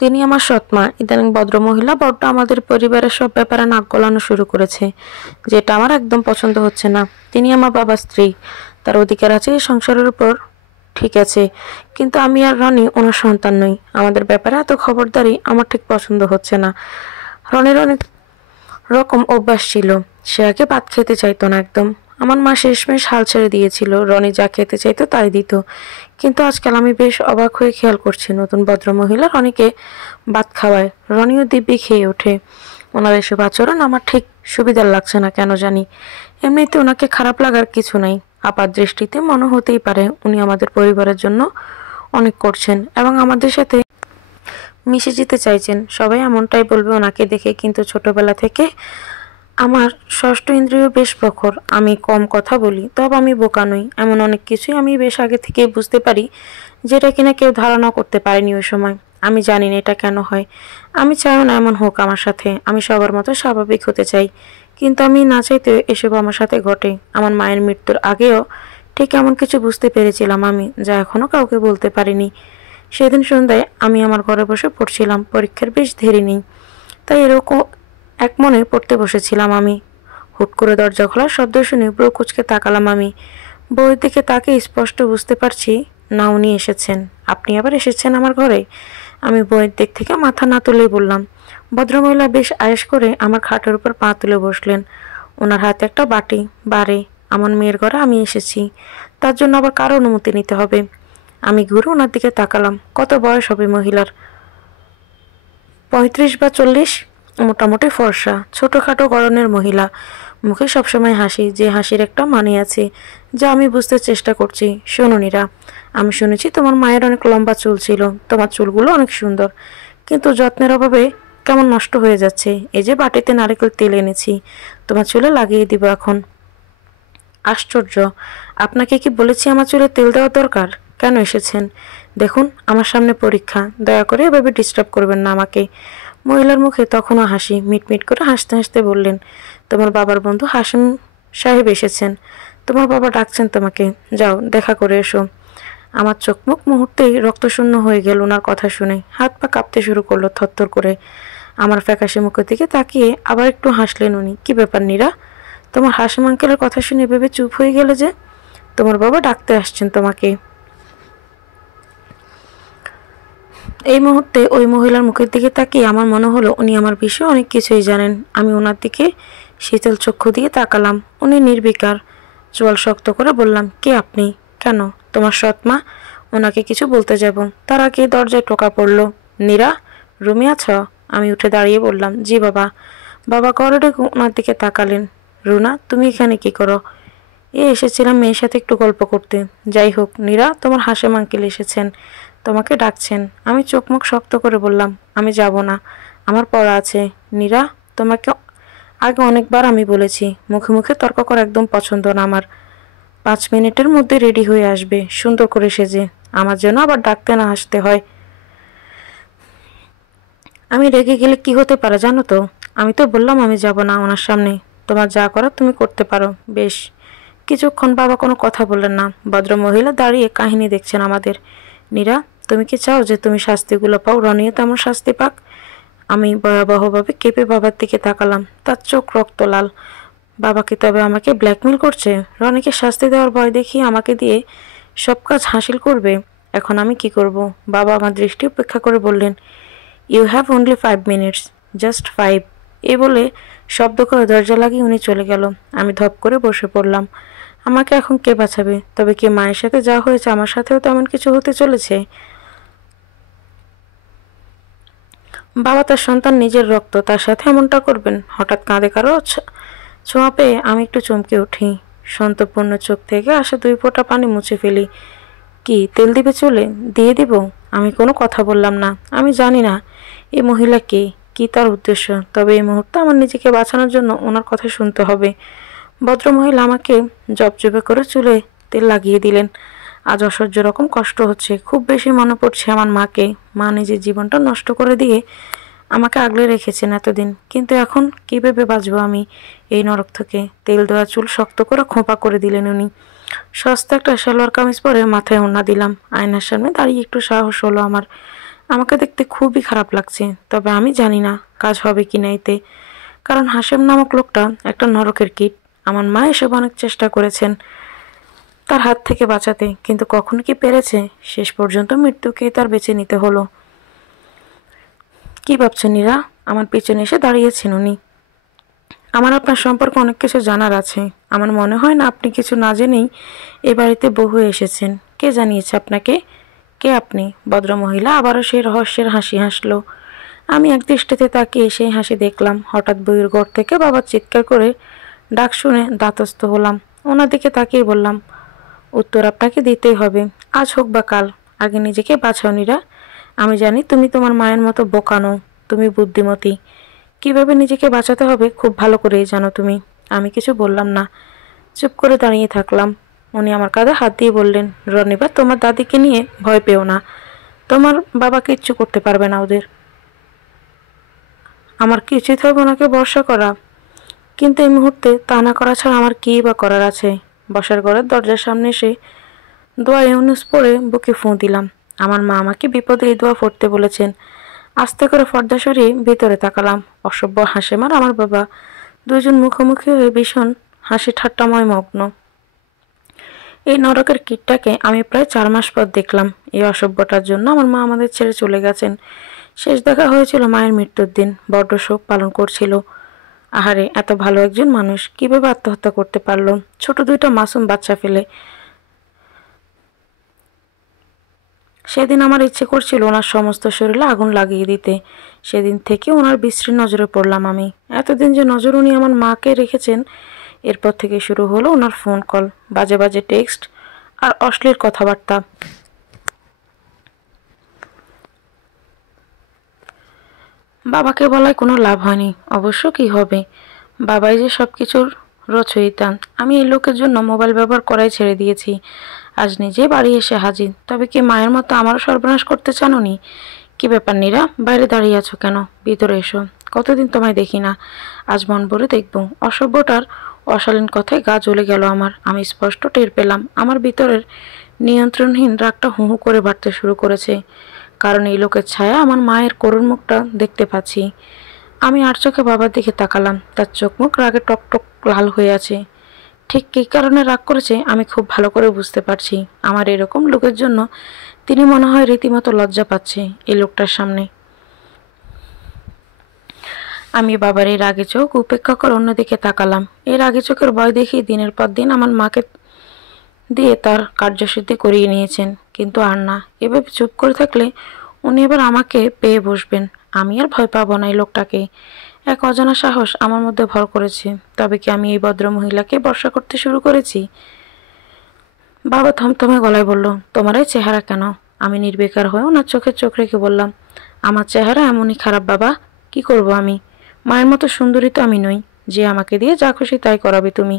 তিনি আমার সৎমা। ইদানিং ভদ্রমহিলা বড্ড আমাদের পরিবারের সব ব্যাপারে নাক গলানো শুরু করেছে, যেটা আমার একদম পছন্দ হচ্ছে না। তিনি আমার বাবার স্ত্রী, তার অধিকার আছে এই সংসারের উপর, ঠিক আছে, কিন্তু আমি আর রনি ওনার সন্তান নই। আমাদের ব্যাপারে এত খবরদারি আমার ঠিক পছন্দ হচ্ছে না। রনির অনেক রকম অভ্যাস ছিল, সে আগে ভাত খেতে চাইতো না একদম। আমার মা শেষমেশ হাল ছেড়ে দিয়েছিল, রনি যা খেতে চাইতো তাই দিত। কিন্তু আজকাল আমি বেশ অবাক হয়ে খেয়াল করছি নতুন ভদ্রমহিলা রনিকে ভাত খাওয়ায়, রনিও দিব্যি খেয়ে ওঠে। ওনার এসব আচরণ আমার ঠিক সুবিধার লাগছে না কেন জানি। এমনিতে ওনাকে খারাপ লাগার কিছু নাই, আপাত দৃষ্টিতে মনে হতেই পারে উনি আমাদের পরিবারের জন্য অনেক করছেন এবং আমাদের সাথে মিশে যেতে চাইছেন। সবাই এমনটাই বলবে ওনাকে দেখে, কিন্তু ছোটবেলা থেকে আমার ষষ্ঠ ইন্দ্রিয় বেশ প্রখর। আমি কম কথা বলি, তবে আমি বোকা নই। এমন অনেক কিছুই আমি বেশ আগে থেকেই বুঝতে পারি, যেটা কিনা কেউ ধারণা করতে পারেনি ওই সময়। আমি জানি না এটা কেন হয়। আমি চাইও না এমন হোক আমার সাথে। আমি সবার মতো স্বাভাবিক হতে চাই, কিন্তু আমি না চাইতেও এসব আমার সাথে ঘটে। আমার মায়ের মৃত্যুর আগেও ঠিক এমন কিছু বুঝতে পেরেছিলাম আমি, যা এখনো কাউকে বলতে পারিনি। সেদিন সন্ধ্যায় আমি আমার ঘরে বসে পড়ছিলাম, পরীক্ষার বেশ দেরি নেই, তাই এরকম এক মনে পড়তে বসেছিলাম আমি। হুট করে দরজা খোলার শব্দ শুনে ব্রু কুঁচকে তাকালাম আমি। বইয়ের দিকে তাকে স্পষ্ট বুঝতে পারছি না উনি এসেছেন। আপনি আবার এসেছেন আমার ঘরে? আমি বইয়ের দিক থেকে মাথা না তুলেই বললাম। ভদ্রমহিলা বেশ আয়েশ করে আমার খাটের উপর পা তুলে বসলেন। ওনার হাতে একটা বাটি। বারে, আমার মেয়ের ঘরে আমি এসেছি, তার জন্য আবার কারো অনুমতি নিতে হবে? আমি ঘুরে ওনার দিকে তাকালাম। কত বয়স হবে মহিলার? 35 বা 40। মোটামুটি ফর্সা, ছোটখাটো গড়নের মহিলা। মুখে সবসময় হাসি, যে হাসির একটা মানে আছে, যা আমি বুঝতে চেষ্টা করছি। শোনো নীরা, আমি শুনেছি তোমার মায়ের অনেক লম্বা চুল ছিল। তোমার চুলগুলো অনেক সুন্দর, কিন্তু যত্নের অভাবে কেমন নষ্ট হয়ে যাচ্ছে। এই যে বাটিতে নারকেল তেল এনেছি, তোমার চুলে লাগিয়ে দিব এখন। আশ্চর্য, আপনাকে কি বলেছি আমার চুলে তেল দেওয়া দরকার? কেন এসেছেন? দেখুন, আমার সামনে পরীক্ষা, দয়া করে এভাবে ডিস্টার্ব করবেন না আমাকে। মহিলার মুখে তখনও হাসি। মিটমিট করে হাসতে হাসতে বললেন, তোমার বাবার বন্ধু হাসিম সাহেব এসেছেন। তোমার বাবা ডাকছেন তোমাকে, যাও দেখা করে এসো। আমার চোখ মুখ মুহূর্তেই রক্তশূন্য হয়ে গেল ওনার কথা শুনে। হাত পা কাঁপতে শুরু করলো থরথর করে। আমার ফ্যাকাশে মুখের দিকে তাকিয়ে আবার একটু হাসলেন উনি। কি ব্যাপার নীরা, তোমার হাসিম আঙ্কেলের কথা শুনে ভেবে চুপ হয়ে গেলে যে? তোমার বাবা ডাকতে আসছেন তোমাকে। এই মুহূর্তে ওই মহিলার মুখের দিকে তাকিয়ে আমার মনে হলো উনি আমার বিষয়ে অনেক কিছুই জানেন। আমি ওনার দিকে শীতল চক্ষু দিয়ে তাকালাম। উনি নির্বিকার। চোয়াল শক্ত করে বললাম, কে আপনি? কেন? তোমার সৎমা। ওনাকে কিছু বলতে যাব, তার আগে দরজায় টোকা পড়ল। নীরা, রুমে আছ? আমি উঠে দাঁড়িয়ে বললাম, জি বাবা। বাবা করিডোরে ওনার দিকে তাকালেন। রুনা, তুমি এখানে কি করো? এসেছিলাম মেয়ের সাথে একটু গল্প করতে। যাই হোক নীরা, তোমার হাসিম আঙ্কেল এসেছেন, তোমাকে ডাকছেন। আমি চোখ মুখ শক্ত করে বললাম, আমি যাব না, আমার পড়া আছে। নীরা, তোমাকে আগে অনেকবার আমি বলেছি, মুখে মুখে তর্ক করা একদম পছন্দ না আমার। 5 মিনিটের মধ্যে রেডি হয়ে আসবে, সুন্দর করে সেজে। আমার জন্য আবার ডাকতে না আসতে হয়। আমি রেগে গেলে কি হতে পারে জানো তো? আমি তো বললাম আমি যাব না ওনার সামনে। তোমার যা করার তুমি করতে পারো। বেশ। কিছুক্ষণ বাবা কোনো কথা বললেন না। ভদ্রমহিলা দাঁড়িয়ে কাহিনী দেখছেন আমাদের। নীরা, তুমি কি চাও যে তুমি শাস্তিগুলো পাও, রনিও তেমন শাস্তি পাক? আমি ভয়াবহভাবে কেঁপে বাবার দিকে তাকালাম। তার চোখ রক্ত লাল। বাবা কি তবে আমাকে ব্ল্যাকমেল করছে? রনিকে শাস্তি দেওয়ার ভয় দেখিয়ে আমাকে দিয়ে সব কাজ হাসিল করবে? এখন আমি কি করব? বাবা আমার দৃষ্টি উপেক্ষা করে বললেন, you have only 5 minutes, just 5। এ বলে শব্দ করে দরজা লাগিয়ে উনি চলে গেল। আমি ধপ করে বসে পড়লাম। আমাকে এখন কে বাঁচাবে? তবে কি মায়ের সাথে যা হয়েছে আমার সাথেও তেমন কিছু হতে চলেছে? বাবা তার সন্তান নিজের রক্ত, তার সাথে এমনটা করবেন? হঠাৎ কাঁধে কারো ছোঁয়া পেয়ে আমি একটু চমকে উঠি। সন্তপূর্ণ চোখ থেকে আসা 2 ফোঁটা পানি মুছে ফেলি। কি তেল দিবে চুলে? দিয়ে দিব। আমি কোনো কথা বললাম না। আমি জানি না এই মহিলা কে, কি তার উদ্দেশ্য, তবে এই মুহূর্তে আমার নিজেকে বাঁচানোর জন্য ওনার কথা শুনতে হবে। ভদ্রমহিলা আমাকে জবজবে করে চুলে তেল লাগিয়ে দিলেন। আজ অসহ্য রকম কষ্ট হচ্ছে। খুব বেশি মনে পড়ছে আমার মাকে। মা নিজের জীবনটা নষ্ট করে দিয়ে আমাকে আগলে রেখেছেন এতদিন, কিন্তু এখন কীভাবে বাঁচবো আমি এই নরক থেকে? তেল দেওয়া চুল শক্ত করে খোঁপা করে দিলেন উনি। সস্তা একটা সালোয়ার কামিজ পরে মাথায় ওড়না দিলাম। আয়নার সামনে দাঁড়িয়ে একটু সাহস হলো আমার। আমাকে দেখতে খুবই খারাপ লাগছে, তবে আমি জানি না কাজ হবে কিনা এতে, কারণ হাশেম নামক লোকটা একটা নরকের কীট। আমার মা এসব অনেক চেষ্টা করেছেন তার হাত থেকে বাঁচাতে, কিন্তু কখনো কি পেরেছে? শেষ পর্যন্ত মৃত্যুকে তার বেছে নিতে হলো। কি ভাবছেন নীরা? আমার পিছনে এসে দাঁড়িয়েছেন উনি। আমার আপনার সম্পর্কে অনেক কিছু জানার আছে। আমার মনে হয় না আপনি কিছু না জেনেই এ বাড়িতে বউ হয়ে এসেছেন। কে জানিয়েছে আপনাকে? কে আপনি? ভদ্রমহিলা আবারও সেই রহস্যের হাসি হাসল। আমি এক দৃষ্টিতে তাকিয়ে সেই হাসি দেখলাম। হঠাৎ বইয়ের ঘর থেকে বাবার চিৎকার করে ডাক শুনে ধাতস্থ হলাম। ওনার দিকে তাকিয়ে বললাম, উত্তর আপনাকে দিতেই হবে, আজ হোক বা কাল। আগে নিজেকে বাঁচাও নীরা। আমি জানি তুমি তোমার মায়ের মতো বোকা নও, তুমি বুদ্ধিমতী। কিভাবে নিজেকে বাঁচাতে হবে খুব ভালো করেই জানো তুমি। আমি কিছু বললাম না, চুপ করে দাঁড়িয়ে থাকলাম। উনি আমার কাঁধে হাত দিয়ে বললেন, রনিবা, তোমার দাদিকে নিয়ে ভয় পেও না। তোমার বাবা কিচ্ছু করতে পারবে না ওদের। আমার কি উচিত হবে ওনাকে ভরসা করা? কিন্তু এই মুহূর্তে তা না করা ছাড়া আমার কী বা করার আছে? বসার ঘরের দরজার সামনে এসে দোয়া ইউনুস পড়ে বুকে ফুঁ দিলাম। আমার মা আমাকে বিপদে এই দোয়া পড়তে বলেছেন। আস্তে করে পর্দা সরিয়ে ভিতরে তাকালাম। অসভ্য হাসেম আর আমার বাবা দুজন মুখোমুখি হয়ে ভীষণ হাসি ঠাট্টাময় মগ্ন। এই নরকের কীটটাকে আমি প্রায় 4 মাস পর দেখলাম। এই অসভ্যটার জন্য আমার মা আমাদের ছেড়ে চলে গেছেন। শেষ দেখা হয়েছিল মায়ের মৃত্যুর দিন। বড্ড শোক পালন করছিল। আহারে, এত ভালো একজন মানুষ কিভাবে আত্মহত্যা করতে পারলো ছোট 2টা মাসুম বাচ্চা ফেলে? সেদিন আমার ইচ্ছে করছিল ওনার সমস্ত শরীরে আগুন লাগিয়ে দিতে। সেদিন থেকে ওনার বিশ্রী নজরে পড়লাম আমি। এতদিন যে নজর উনি আমার মাকে রেখেছেন, এরপর থেকে শুরু হলো ওনার ফোন কল, বাজে বাজে টেক্সট আর অশ্লীল কথাবার্তা। বাবাকে বলায় কোনো লাভ হয়নি। অবশ্য কি হবে, বাবাই যে সব কিছুর রচয়িতা। আমি এই লোকের জন্য মোবাইল ব্যবহার করাই ছেড়ে দিয়েছি। আজ নিজে বাড়ি এসে হাজির। তবে কি মায়ের মতো আমারও সর্বনাশ করতে চানোনি? কি ব্যাপার নীরা, বাইরে দাঁড়িয়ে আছো কেন? ভিতরে এসো, কতদিন তোমায় দেখি না, আজ মন ভরে দেখব। অসভ্যটার অশালীন কথায় গা জ্বলে গেল আমার। আমি স্পষ্ট টের পেলাম আমার ভিতরের নিয়ন্ত্রণহীন রাগটা হু হু করে বাড়তে শুরু করেছে, কারণ এই লোকের ছায়া আমার মায়ের করুণ মুখটা দেখতে পাচ্ছি। আমি আর চোখে বাবার দিকে তাকালাম। তার চোখ মুখ রাগে টকটক লাল হয়ে আছে। ঠিক কী কারণে রাগ করেছে আমি খুব ভালো করে বুঝতে পারছি। আমার এরকম লোকের জন্য তিনি মনে হয় রীতিমতো লজ্জা পাচ্ছে এই লোকটার সামনে। আমি বাবার এই রাগে চোখ উপেক্ষা করে অন্যদিকে তাকালাম। এই রাগে চোখের ভয় দেখিয়ে দিনের পর দিন আমার মাকে দিয়ে তার কার্যসিদ্ধি করিয়ে নিয়েছেন। কিন্তু আর না, এভাবে চুপ করে থাকলে উনি এবার আমাকে পেয়ে বসবেন। আমি আর ভয় পাবো না এই লোকটাকে। এক অজানা সাহস আমার মধ্যে ভর করেছে। তবে কি আমি এই ভদ্র মহিলাকে ভরসা করতে শুরু করেছি? বাবা থমথমে গলায় বলল, তোমার এই চেহারা কেন? আমি নির্বিকার হয়ে ওনার চোখে চোখ রেখে বললাম, আমার চেহারা এমনই খারাপ বাবা। কি করব আমি? মায়ের মতো সুন্দরী তো আমি নই যে আমাকে দিয়ে যা খুশি তাই করাবে তুমি।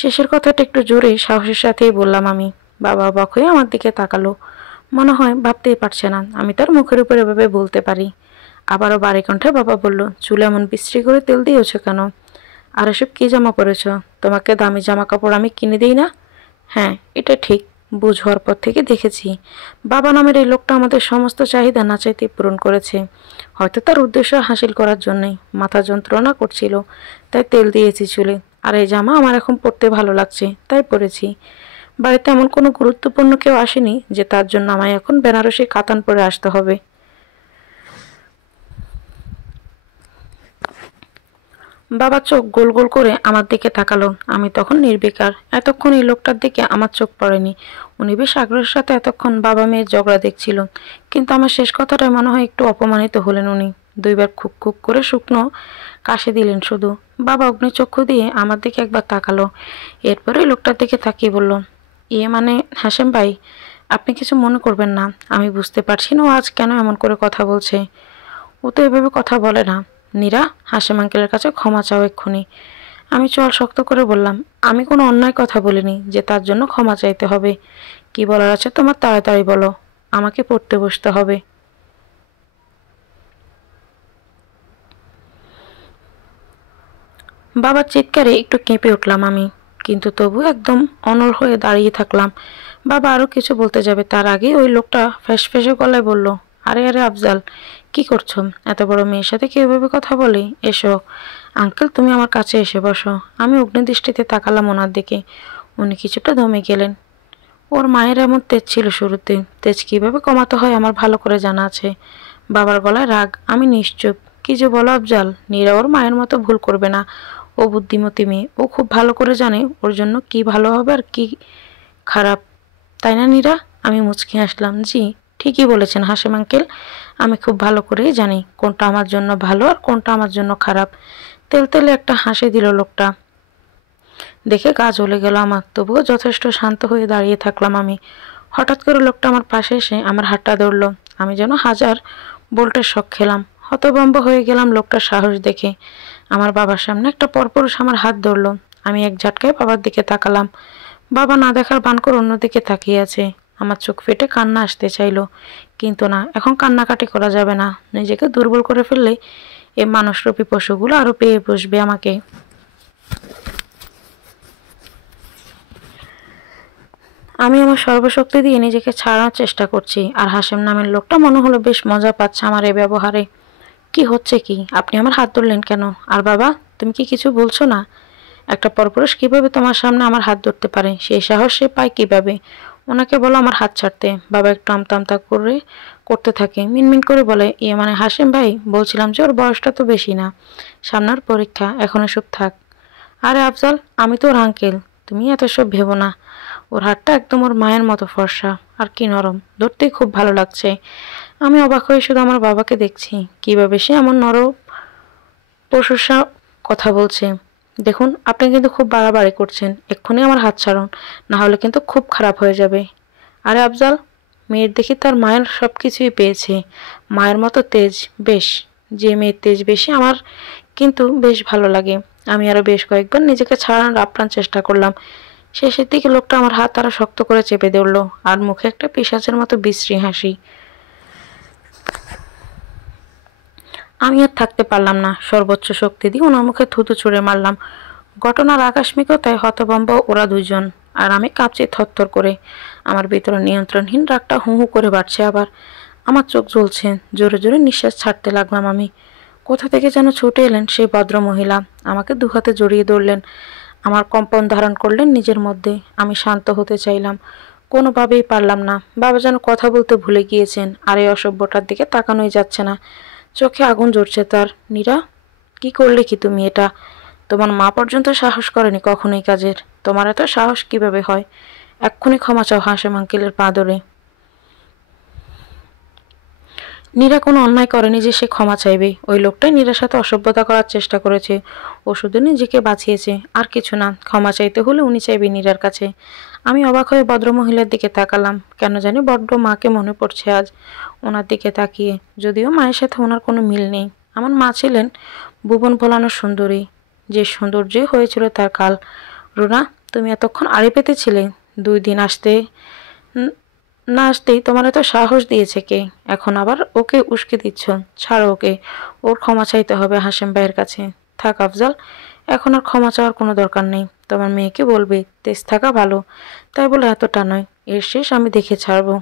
শেষের কথাটা একটু জোরে সাহসের সাথেই বললাম আমি। বাবা অবাক হয়ে আমার দিকে তাকালো। মনে হয় ভাবতেই পারছে না আমি তার মুখের উপর এভাবে বলতে পারি। আবারও বাড়ি কণ্ঠে বাবা বলল, চুলে এমন বিশ্রী করে তেল দিয়েছ কেন? আর এসব কী জামা পরেছ? তোমাকে দামি জামা কাপড় আমি কিনে দিই না? হ্যাঁ, এটা ঠিক। বুঝ হওয়ার পর থেকে দেখেছি বাবা নামের এই লোকটা আমাদের সমস্ত চাহিদা না চাইতে পূরণ করেছে। হয়তো তার উদ্দেশ্য হাসিল করার জন্যই। মাথা যন্ত্রণা করছিল, তাই তেল দিয়েছি চুলে। আর এই জামা আমার এখন পরতে ভালো লাগছে, তাই পরেছি। বাড়িতে এমন কোনো গুরুত্বপূর্ণ কেউ আসেনি যে তার জন্য আমায় এখন বেনারসি কাতান পরে আসতে হবে। বাবা চোখ গোল গোল করে আমার দিকে তাকালো। আমি তখন নির্বিকার। এতক্ষণ এই লোকটার দিকে আমার চোখ পড়েনি। উনি বেশ আগ্রহের সাথে এতক্ষণ বাবা মেয়ের ঝগড়া দেখছিল। কিন্তু আমার শেষ কথাটায় মনে হয় একটু অপমানিত হলেন উনি। 2বার খুক খুক করে শুকনো কাশি দিলেন শুধু। বাবা অগ্নিচক্ষু দিয়ে আমার দিকে একবার তাকালো। এরপরে লোকটার দিকে তাকিয়ে বলল, ইয়ে মানে হাসেম ভাই, আপনি কিছু মনে করবেন না। আমি বুঝতে পারছি না ও আজ কেন এমন করে কথা বলছে। ও তো এভাবে কথা বলে না। নীরা, হাসেম আঙ্কেলের কাছে ক্ষমা চাও এক্ষুনি। আমি চল শক্ত করে বললাম, আমি কোনো অন্যায় কথা বলিনি যে তার জন্য ক্ষমা চাইতে হবে। কি বলার আছে তোমার তাড়াতাড়ি বলো, আমাকে পড়তে বসতে হবে। বাবার চিৎকারে একটু কেঁপে উঠলাম আমি, কিন্তু তবু একদম অনড় হয়ে দাঁড়িয়ে থাকলাম। বাবা আরও কিছু বলতে যাবে তার আগে ওই লোকটা ফ্যাঁসফ্যাঁসে গলায় বলল, আরে আরে আফজাল, কি করছো? এত বড় মেয়ের সাথে কিভাবে কথা বলে? এসো আঙ্কেল, তুমি আমার কাছে এসে বসো। আমি অগ্নিদৃষ্টিতে তাকালাম ওনার দিকে। উনি কিছুটা দমে গেলেন। ওর মায়ের এমন তেজ ছিল শুরুতে, তেজ কিভাবে কমাতে হয় আমার ভালো করে জানা আছে। বাবার গলায় রাগ, আমি নিশ্চুপ। কি যে বলো আফজাল, নীরা ওর মায়ের মতো ভুল করবে না। ও বুদ্ধিমতী মেয়ে, ও খুব ভালো করে জানে ওর জন্য কি ভালো হবে আর কি খারাপ, তাই না নীরা? আমি মুচকি হাসলাম। জি, ঠিকই বলেছেন হাসেম আঙ্কেল, আমি খুব ভালো করেই জানি কোনটা আমার জন্য ভালো আর কোনটা আমার জন্য খারাপ। তেলতেলে একটা হাসি দিল লোকটা, দেখে গা জ্বলে গেল আমার। তবুও যথেষ্ট শান্ত হয়ে দাঁড়িয়ে থাকলাম আমি। হঠাৎ করে লোকটা আমার পাশে এসে আমার হাতটা ধরলো। আমি যেন হাজার বোল্টের শক খেলাম। হতভম্ব হয়ে গেলাম লোকটার সাহস দেখে। আমার বাবার সামনে একটা পরপুরুষ আমার হাত ধরলো। আমি এক ঝটকায় বাবার দিকে তাকালাম। বাবা না দেখার ভান করে অন্যদিকে তাকিয়ে আছে। আমার চোখ ফেটে কান্না আসতে চাইলো, কিন্তু না, এখন কান্নাকাটি করা যাবে না। নিজেকে দুর্বল করে ফেললে এই মানুষরূপী পশুগুলো আরো পেয়ে বসবে আমাকে। আমি আমার সর্বশক্তি দিয়ে নিজেকে ছাড়ানোর চেষ্টা করছি, আর হাসেম নামের লোকটা মনে হলো বেশ মজা পাচ্ছে আমার এই ব্যবহারে। কি হচ্ছে কি? আপনি আমার হাত ধরলেন কেন? আর বাবা, তুমি কি কিছু বলছো না? একটা পরপুরুষ কিভাবে তোমার সামনে আমার হাত ধরতে পারে? সেই সাহস সে পায় কিভাবে? ওনাকে বলো আমার হাত ছাড়তে। বাবা একটু আমতা আমতা করে করতে থাকে, মিনমিন করে বলে, ইয়ে মানে হাসেম ভাই, বলছিলাম যে ওর বয়সটা তো বেশি না, সামনের পরীক্ষা, এখন এসব থাক। আরে আফজাল, আমি তো ওর আঙ্কেল, তুমি এত সব ভেবো না। ওর হাতটা একদম ওর মায়ের মতো ফর্সা, আর কি নরম, ধরতেই খুব ভালো লাগছে। আমি অবাক হয়ে শুধু আমার বাবাকে দেখছি, কিভাবে সে এমন নরম পশুসা কথা বলছে। দেখুন, আপনি কিন্তু খুব বাড়াবাড়ি করছেন, এক্ষুনি আমার হাত ছাড়ুন, না হলে কিন্তু খুব খারাপ হয়ে যাবে। আরে আফজাল, মেয়ের দেখি তার মায়ের সব কিছুই পেয়েছে, মায়ের মতো তেজ। বেশ, যে মেয়ের তেজ বেশি আমার কিন্তু বেশ ভালো লাগে। আমি আরো বেশ কয়েকবার নিজেকে ছাড়ানোর আপ্রাণ চেষ্টা করলাম। শেষের দিকে লোকটা আমার হাত আরো শক্ত করে চেপে ধরলো, আর মুখে একটা পিশাচের মতো বিশ্রী হাসি। আমি আর থাকতে পারলাম না, সর্বোচ্চ শক্তি দিয়ে ওনার মুখে থুতু ছুঁড়ে মারলাম। ঘটনার আকস্মিকতায় হতভম্ব ওরা দুজন, আর আমি কাঁপছি থরথর করে। আমার ভিতরে নিয়ন্ত্রণহীন রাগটা হু হু করে বাড়ছে আবার। আমার চোখ জ্বলছে, জোরে জোরে নিঃশ্বাস ছাড়তে লাগলাম আমি। কোথা থেকে যেন ছুটে এলেন সেই ভদ্র মহিলা, আমাকে দুহাতে জড়িয়ে ধরলেন, আমার কম্পন ধারণ করলেন নিজের মধ্যে। আমি শান্ত হতে চাইলাম, কোনোভাবেই পারলাম না। বাবা যেন কথা বলতে ভুলে গিয়েছেন, আর এই অসভ্যটার দিকে তাকানোই যাচ্ছে না। চোখে আগুন জ্বলছে তার। নীরা, কি করলে কি তুমি এটা? তোমার মা পর্যন্ত সাহস করেনি কখনোই কাজের, তোমার এত সাহস কিভাবে হয়? এক্ষুনি ক্ষমা চাও হাসেম আঙ্কেলের পা ধরে। নীরা কোনো অন্যায় করেনি যে সে ক্ষমা চাইবে। ওই লোকটাই নীরার সাথে অসভ্যতা করার চেষ্টা করেছে, ও শুধু নিজেকে বাঁচিয়েছে, আর কিছু না। ক্ষমা চাইতে হলে উনি চাইবে নীরার কাছে। আমি অবাক হয়ে ভদ্রমহিলার দিকে তাকালাম, কেন জানি বড্ড মাকে মনে পড়ছে আজ ওনার দিকে তাকিয়ে। যদিও মায়ের সাথে ওনার কোনো মিল নেই। আমার মা ছিলেন ভুবন ভোলানো সুন্দরী, যে সৌন্দর্য হয়েছিল তার কাল। রুনা, তুমি এতক্ষণ আড়ি পেতেছিলে? 2 দিন আসতে না আসতেই তোমার এত সাহস দিয়েছে কে? এখন আবার ওকে উস্কে দিচ্ছ? ছাড়ো ওকে, ওর ক্ষমা চাইতে হবে হাসেম ভাইয়ের কাছে। থাক আফজাল, এখন আর ক্ষমা চাওয়ার কোনো দরকার নেই। তোমার মেয়েকে বলবে তেজ থাকা ভালো, তাই বলে এতটা নয়। এর শেষ আমি দেখে ছাড়বো,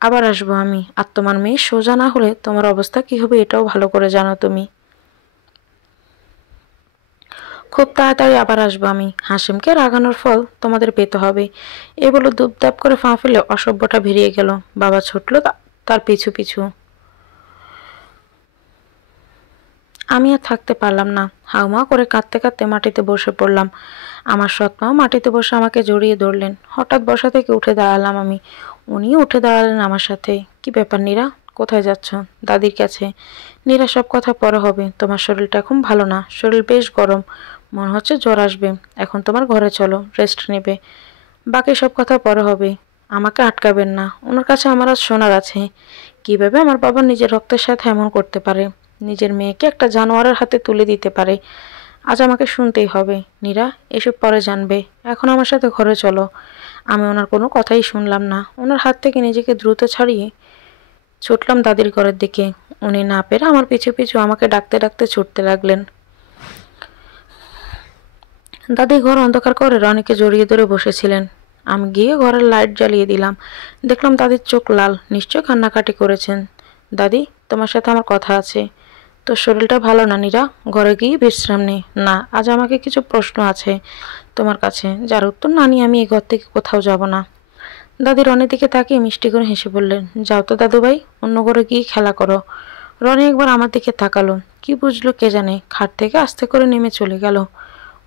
আবার আসবো আমি। আর তোমার মেয়ে সোজা না হলে তোমার অবস্থা কি হবে এটাও ভালো করে জানো তুমি। খুব তাড়াতাড়ি আবার আসবো আমি। হাসিমকে রাগানোর ফল তোমাদের পেতে হবে। এ বলে দুপদাপ করে ফা ফেলে অসভ্যটা বেরিয়ে গেল। বাবা ছুটল তার পিছু পিছু। আমি আর থাকতে পারলাম না, হাউমাউ করে কাঁদতে কাঁদতে মাটিতে বসে পড়লাম। আমার সৎমাও মাটিতে বসে আমাকে জড়িয়ে ধরলেন। হঠাৎ বসা থেকে উঠে দাঁড়ালাম আমি, উনিও উঠে দাঁড়ালেন আমার সাথে। কি ব্যাপার নীরা, কোথায় যাচ্ছ? দাদির কাছে। নীরা, সব কথা পরে হবে, তোমার শরীরটা এখন ভালো না, শরীর বেশ গরম, মনে হচ্ছে জ্বর আসবে। এখন তোমার ঘরে চলো, রেস্ট নেবে, বাকি সব কথা পরে হবে। আমাকে আটকাবেন না, ওনার কাছে আমার আজ শোনার আছে কিভাবে আমার বাবা নিজের রক্তের সাথে এমন করতে পারে, নিজের মেয়েকে একটা জানোয়ারের হাতে তুলে দিতে পারে। আজ আমাকে শুনতেই হবে। নীরা, এসব পরে জানবে, এখন আমার সাথে ঘরে চলো। আমি ওনার কোনো কথাই শুনলাম না। ওনার হাত থেকে নিজেকে দ্রুত ছাড়িয়ে ছুটলাম দাদির ঘরের দিকে। উনি না পেরে আমার পিছু পিছু আমাকে ডাকতে ডাকতে ছুটতে লাগলেন। দাদি ঘর অন্ধকার করে রনিকে জড়িয়ে ধরে বসেছিলেন। আমি গিয়ে ঘরের লাইট জ্বালিয়ে দিলাম। দেখলাম দাদির চোখ লাল, নিশ্চয় কান্নাকাটি করেছেন। দাদি, তোমার সাথে আমার কথা আছে। তোর শরীরটা ভালো না নীরা? ঘরে গিয়ে বিশ্রাম নে। না, আজ আমাকে কিছু প্রশ্ন আছে তোমার কাছে, যার উত্তর না নিয়ে আমি এই ঘর থেকে কোথাও যাব না। দাদি রনির দিকে তাকিয়ে মিষ্টি করে হেসে বললেন, যাও তো দাদু ভাই, অন্য ঘরে গিয়ে খেলা করো। রনি একবার আমার দিকে তাকালো, কি বুঝলো কে জানে, খাট থেকে আস্তে করে নেমে চলে গেল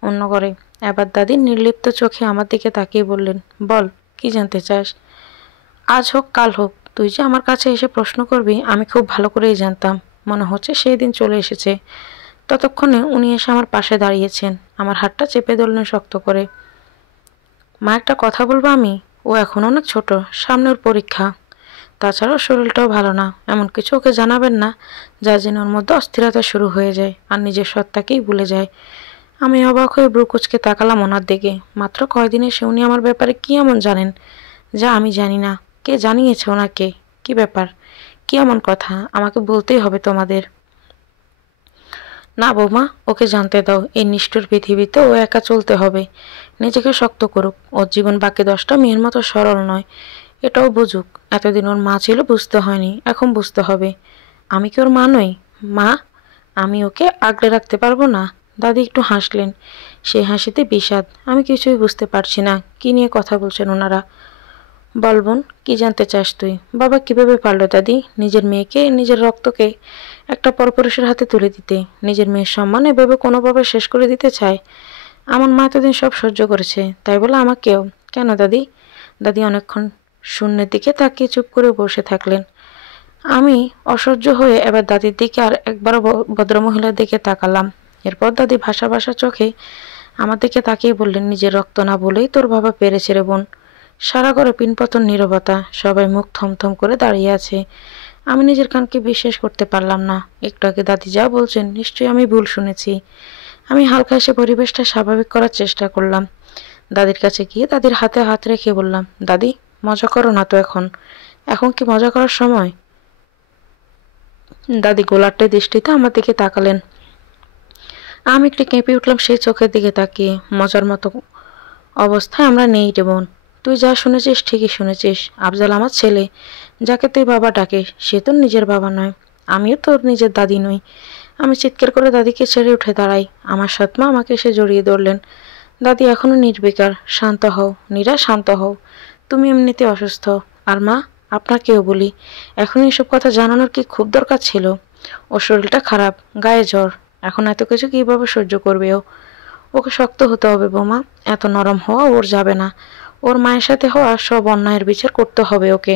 অন্য ঘরে। এবার দাদি নির্লিপ্ত চোখে আমার দিকে তাকিয়ে বললেন, বল, কি জানতে চাস? আজ হোক কাল হোক তুই যে আমার কাছে এসে প্রশ্ন করবি আমি খুব ভালো করেই জানতাম। মনে হচ্ছে সেই দিন চলে এসেছে। ততক্ষণে উনি এসে আমার পাশে দাঁড়িয়েছেন, আমার হাতটা চেপে ধরলেন শক্ত করে। মা, একটা কথা বলবো আমি? ও এখন অনেক ছোট, সামনে ওর পরীক্ষা। তাছাড়াও শরীরটাও ভালো না, এমন কিছু ওকে জানাবেন না যার জন্য ওর মধ্যে অস্থিরতা শুরু হয়ে যায় আর নিজের সত্তাকেই ভুলে যায়। আমি অবাক হয়ে ব্রু কুঁচকে তাকালাম ওনার দিকে। মাত্র কয়দিনে সে উনি আমার ব্যাপারে কি এমন জানেন যা আমি জানি না? কে জানিয়েছে ওনাকে? কি ব্যাপার? কি এমন কথা আমাকে বলতেই হবে তোমাদের? না বৌমা, ওকে জানতে দাও এই নিষ্ঠুর পৃথিবীতে ও একা চলতে হবে। নিজেকে শক্ত করুক, ওর জীবন বাকি 10টা মেয়ের মতো সরল নয়, এটাও বুঝুক। এতদিন ওর মা ছিল, বুঝতে হয়নি, এখন বুঝতে হবে। আমি কি ওর মা নই? মা, আমি ওকে আগলে রাখতে পারবো না? দাদি একটু হাসলেন, সেই হাসিতে বিষাদ। আমি কিছুই বুঝতে পারছি না কি নিয়ে কথা বলছেন ওনারা। বল বোন, কি জানতে চাস তুই? বাবা কিভাবে পারলো দাদি নিজের মেয়েকে, নিজের রক্তকে একটা পরপুরুষের হাতে তুলে দিতে? নিজের মেয়ের সম্মান এভাবে কোনোভাবে শেষ করে দিতে চায়? আমার মা এতদিন সব সহ্য করেছে, তাই বলে আমাকেও? কেন দাদি? দাদি অনেকক্ষণ শূন্যের দিকে তাকিয়ে চুপ করে বসে থাকলেন। আমি অসহ্য হয়ে এবার দাদির দিকে আর একবারও ভদ্রমহিলার দিকে তাকালাম। এরপর দাদি ভাসা ভাসা চোখে আমার দিকে তাকিয়ে বললেন, নিজের রক্ত না বলেই তোর বাবা পেরেছে রে বোন। সারা ঘরে পিনপতন নীরবতা, সবাই মুখ থমথম করে দাঁড়িয়ে আছে। আমি নিজের কানকে বিশ্বাস করতে পারলাম না। একটু আগে দাদি যা বলছেন নিশ্চয়ই আমি ভুল শুনেছি। আমি হালকা এসে পরিবেশটা স্বাভাবিক করার চেষ্টা করলাম। দাদির কাছে গিয়ে দাদির হাতে হাত রেখে বললাম, দাদি, মজা করো না তো এখন। এখন কি মজা করার সময়? দাদি গোলাটে দৃষ্টিতে আমার দিকে তাকালেন। আমি একটু কেঁপে উঠলাম সেই চোখের দিকে তাকিয়ে। মজার মতো অবস্থায় আমরা নেই রে বোন। তুই যা শুনেছিস ঠিকই শুনেছিস। আফজাল আমার ছেলে, যাকে তুই বাবা ডাকিস, সে তোর নিজের বাবা নয়। আমিও তোর নিজের দাদি নই। আমি চিৎকার করে দাদিকে ছেড়ে উঠে দাঁড়াই। আমার সৎমা আমাকে এসে জড়িয়ে ধরলেন। দাদি এখনো নির্বিকার। শান্ত হও নীরা, শান্ত হও। তুমি এমনিতে অসুস্থ। আর মা, আপনাকেও বলি, এখন এসব কথা জানানোর কি খুব দরকার ছিল? ওর শরীরটা খারাপ, গায়ে জ্বর, এখন এত কিছু কিভাবে সহ্য করবে ও? ওকে শক্ত হতে হবে বৌমা, এত নরম হওয়া ওর যাবে না। ওর মায়ের সাথে হওয়া সব অন্যায়ের বিচার করতে হবে ওকে।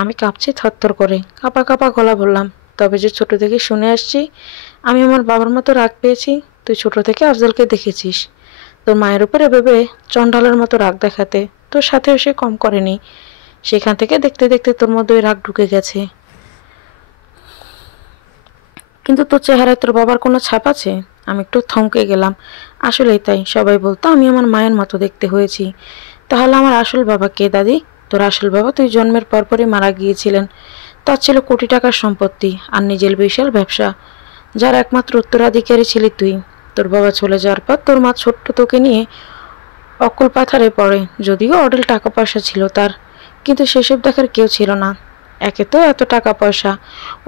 আমি কাঁপছি থরথর করে, কাঁপা কাঁপা গলা বললাম, তবে যে ছোট থেকে শুনে আসছি আমি আমার বাবার মতো রাগ পেয়েছি, তুই ছোট থেকে আফজলকে দেখেছিস তোর মায়ের উপর এভাবে চণ্ডালের মতো রাগ দেখাতে, তোর সাথেও সে কম করেনি। সেখান থেকে দেখতে দেখতে তোর মধ্যে ওই রাগ ঢুকে গেছে। কিন্তু তোর চেহারায় তোর বাবার কোনো ছাপ আছে? আমি একটু থমকে গেলাম। আসলেই তাই, সবাই বলতো আমি আমার মায়ের মতো দেখতে হয়েছি। তাহলে আমার আসল বাবা কে দাদি? তোর আসল বাবা তুই জন্মের পরপরই মারা গিয়েছিলেন। তার ছিল কোটি টাকার সম্পত্তি আর নিজের বিশাল ব্যবসা, যার একমাত্র উত্তরাধিকারী ছিলি তুই। তোর বাবা চলে যাওয়ার পর তোর মা ছোট্ট তোকে নিয়ে অকুল পাথারে পড়ে। যদিও অঢেল টাকা পয়সা ছিল তার, কিন্তু সেসব দেখার কেউ ছিল না। একে তো এত টাকা পয়সা,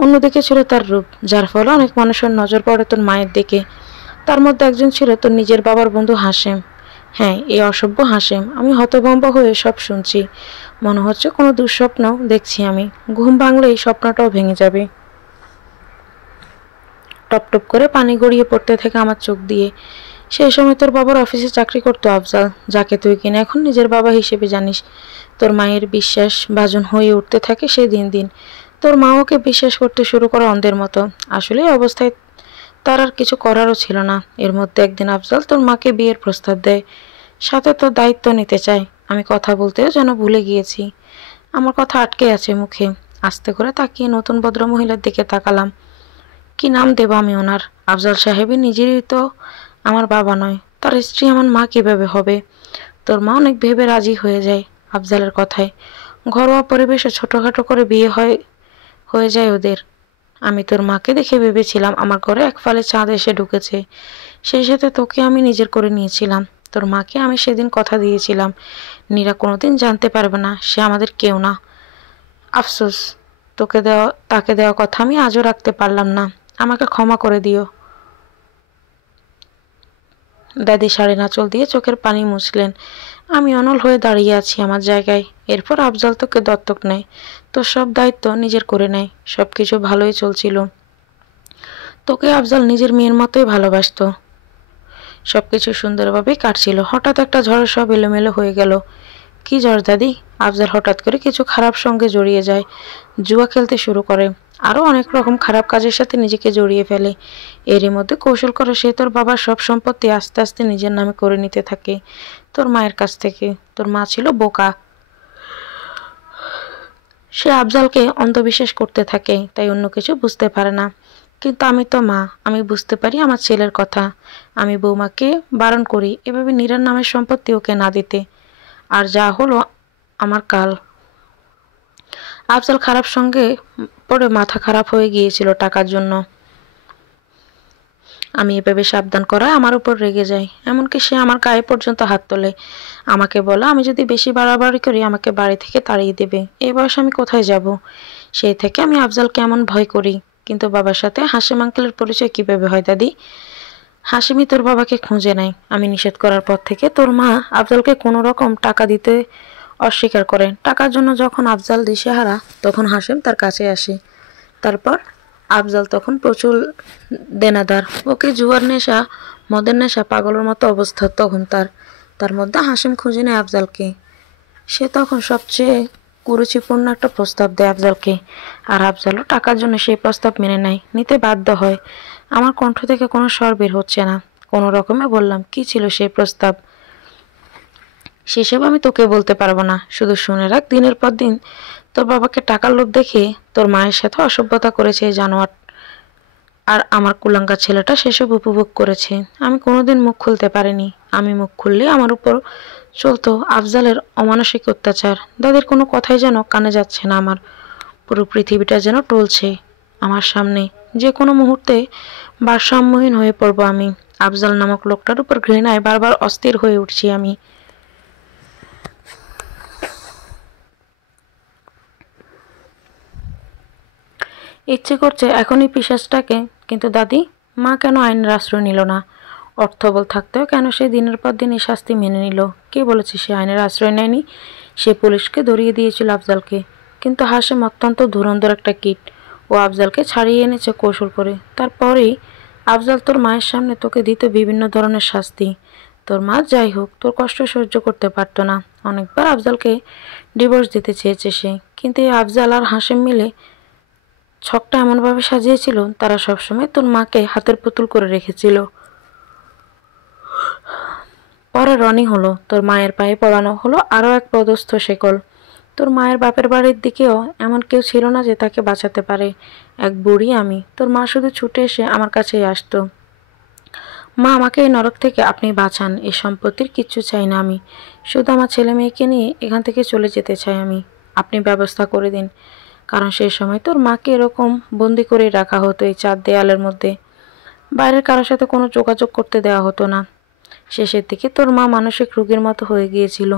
অন্যদিকে ছিল তার রূপ, যার ফলে অনেক মানুষের নজর পড়ে তোর মায়ের দিকে। তার মধ্যে একজন ছিল তোর নিজের বাবার বন্ধু হাসেম। হ্যাঁ, এই অসভ্য হাসেম। আমি হতভম্ব হয়ে সব শুনছি। মনে হচ্ছে কোনো দুঃস্বপ্ন দেখছি আমি। ঘুম ভাঙলেই স্বপ্নটাও ভেঙে যাবে। টপ টপ করে পানি গড়িয়ে পড়তে থাকে আমার চোখ দিয়ে। সেই সময় তোর বাবার অফিসে চাকরি করতো আফজাল, যাকে তুই কিনা এখন নিজের বাবা হিসেবে জানিস। তোর মায়ের বিশ্বাস ভাজন হয়ে উঠতে থাকে সে দিন দিন। তোর মা ওকে বিশ্বাস করতে শুরু করে অন্ধের মতো। আসলে এই অবস্থায় তার আর কিছু করারও ছিল না। এর মধ্যে একদিন আফজাল তোর মাকে বিয়ের প্রস্তাব দেয়, সাথে তোর দায়িত্ব নিতে চায়। আমি কথা বলতেও যেন ভুলে গিয়েছি, আমার কথা আটকে আছে মুখে। আস্তে করে তাকিয়ে নতুন ভদ্রমহিলার দিকে তাকালাম। কি নাম দেব আমি ওনার? আফজাল সাহেবের নিজেরই তো আমার বাবা নয়, তার স্ত্রী আমার মা কিভাবে হবে? তোর মা অনেক ভেবে রাজি হয়ে যায় আফজালের কথায়। ঘরোয়া পরিবেশে ছোটখাটো করে বিয়ে হয়ে যায় ওদের। আমি তোর মাকে দেখে ভেবেছিলাম আমার ঘরে এক ফালে চাঁদ এসে ঢুকেছে। সেই সাথে তোকে আমি নিজের করে নিয়েছিলাম। তোর মাকে আমি সেদিন কথা দিয়েছিলাম, নীরা কোনোদিন জানতে পারবে না সে আমাদের কেউ না। আফসোস, তাকে দেওয়া কথা আমি আজও রাখতে পারলাম না, আমাকে ক্ষমা করে দিও। দাদি শাড়ির আঁচল দিয়ে চোখের পানি মুছলেন। আমি অনল হয়ে দাঁড়িয়ে আছি আমার জায়গায়। এরপর আফজাল তোকে দত্তক নেয়, তোর সব দায়িত্ব নিজের করে নেয়। সবকিছু ভালোই চলছিল, তোকে আফজাল নিজের মেয়ের মতোই ভালোবাসতো। সবকিছু সুন্দরভাবেই কাটছিল। হঠাৎ একটা ঝড়ে সব এলোমেলো হয়ে গেল। কি ঝড় দাদি? আফজাল হঠাৎ করে কিছু খারাপ সঙ্গে জড়িয়ে যায়, জুয়া খেলতে শুরু করে, আরো অনেক রকম খারাপ কাজের সাথে নিজেকে জড়িয়ে ফেলে। এরই মধ্যে কৌশল করে সে তোর বাবার সব সম্পত্তি আস্তে আস্তে নিজের নামে করে নিতে থাকে তোর মায়ের কাছ থেকে। তোর মা ছিল বোকা, সে আফজালকে অন্ধবিশ্বাস করতে থাকে, তাই অন্য কিছু বুঝতে পারে না। কিন্তু আমি তো মা, আমি বুঝতে পারি আমার ছেলের কথা। আমি বৌমাকে বারণ করি এভাবে নীরার নামের সম্পত্তি ওকে না দিতে। আর যা হলো আমার কাল। আফজাল খারাপ সঙ্গে পড়ে মাথা খারাপ হয়ে গিয়েছিল টাকার জন্য। আমি এভাবে সাবধান করায় আমার উপর রেগে যায়, এমনকি সে আমার গায়ে পর্যন্ত হাত তোলে। আমাকে বলে আমি যদি বেশি বাড়াবাড়ি করি আমাকে বাড়ি থেকে তাড়িয়ে দেবে। এই বয়সে আমি কোথায় যাব? সেই থেকে আমি আফজালকে এমন ভয় করি। কিন্তু বাবার সাথে হাসিম আঙ্কেলের পরিচয় কিভাবে হয় দাদি? হাসিমই তোর বাবাকে খুঁজে নেয়। আমি নিষেধ করার পর থেকে তোর মা আফজালকে কোনো রকম টাকা দিতে অস্বীকার করে। টাকার জন্য যখন আফজাল দিশেহারা তখন হাসিম তার কাছে আসে। তারপর আফজাল তখন প্রচুর দেনাদার, ওকে জুয়ার নেশা, মদের নেশা, পাগলের মতো অবস্থা তখন তার মধ্যে হাসিম খুঁজে নেয় আফজালকে। সে তখন সবচেয়ে কুরুচিপূর্ণ একটা প্রস্তাব দেয় আফজালকে, আর আফজালও টাকার জন্য সেই প্রস্তাব মেনে নেয়, নিতে বাধ্য হয়। আমার কণ্ঠ থেকে কোনো স্বর বের হচ্ছে না। কোনো রকমে বললাম, কি ছিল সেই প্রস্তাব? সেসব আমি তোকে বলতে পারবো না, শুধু শুনে রাখ, দিনের পর দিন তোর বাবাকে টাকার লোভ দেখে তোর মায়ের সাথে অসভ্যতা করেছে এই জানোয়ার। আর আমার কুলাঙ্গার ছেলেটা সেসব উপভোগ করেছে। আমি কোনোদিন মুখ খুলতে পারিনি। আমি মুখ খুললে আমার উপর চলতো আফজালের অমানসিক অত্যাচার। দাদির কোনো কথাই যেন কানে যাচ্ছে না আমার। পুরো পৃথিবীটা যেন টলছে আমার সামনে। যে কোনো মুহূর্তে ভারসাম্যহীন হয়ে পড়বো আমি। আফজাল নামক লোকটার উপর ঘৃণায় বারবার অস্থির হয়ে উঠছি আমি। ইচ্ছে করছে এখনই পিশাচটাকে। কিন্তু দাদি, মা কেন আইনের আশ্রয় নিল না? অর্থবল থাকতেও কেন সে দিনের পর দিন এই শাস্তি মেনে নিল? কে বলেছে সে আইনের আশ্রয় নেয়নি? সে পুলিশকে ধরিয়ে দিয়েছিল আফজালকে। কিন্তু হাসিম অত্যন্ত ধুরন্ধর একটা কীট। ও আফজালকে ছাড়িয়ে এনেছে কৌশল করে। তারপরেই আফজাল তোর মায়ের সামনে তোকে দিত বিভিন্ন ধরনের শাস্তি। তোর মা যাই হোক তোর কষ্ট সহ্য করতে পারতো না। অনেকবার আফজালকে ডিভোর্স দিতে চেয়েছে সে, কিন্তু এই আফজাল আর হাসিম মিলে ছকটা এমনভাবে সাজিয়েছিল তারা সবসময় তোর মাকে হাতের পুতুল করে রেখেছিল। পরে রনি হলো, তোর মায়ের পায়ে পড়ানো হলো আরও এক পদস্থ শেকল। তোর মায়ের বাপের বাড়ির দিকেও এমন কেউ ছিল না যে তাকে বাঁচাতে পারে। এক বুড়ি আমি। তোর মা শুধু ছুটে এসে আমার কাছেই আসতো, মা আমাকে এই নরক থেকে আপনি বাঁচান, এই সম্পত্তির কিচ্ছু চাই না আমি, শুধু আমার ছেলে মেয়েকে নিয়ে এখান থেকে চলে যেতে চাই আমি, আপনি ব্যবস্থা করে দিন। কারণ সেই সময় তোর মাকে এরকম বন্দি করে রাখা হতো এই 4 দেয়ালের মধ্যে। বাইরের কারোর সাথে কোনো যোগাযোগ করতে দেওয়া হতো না। শেষের দিকে তোর মা মানসিক রোগীর মতো হয়ে গিয়েছিল।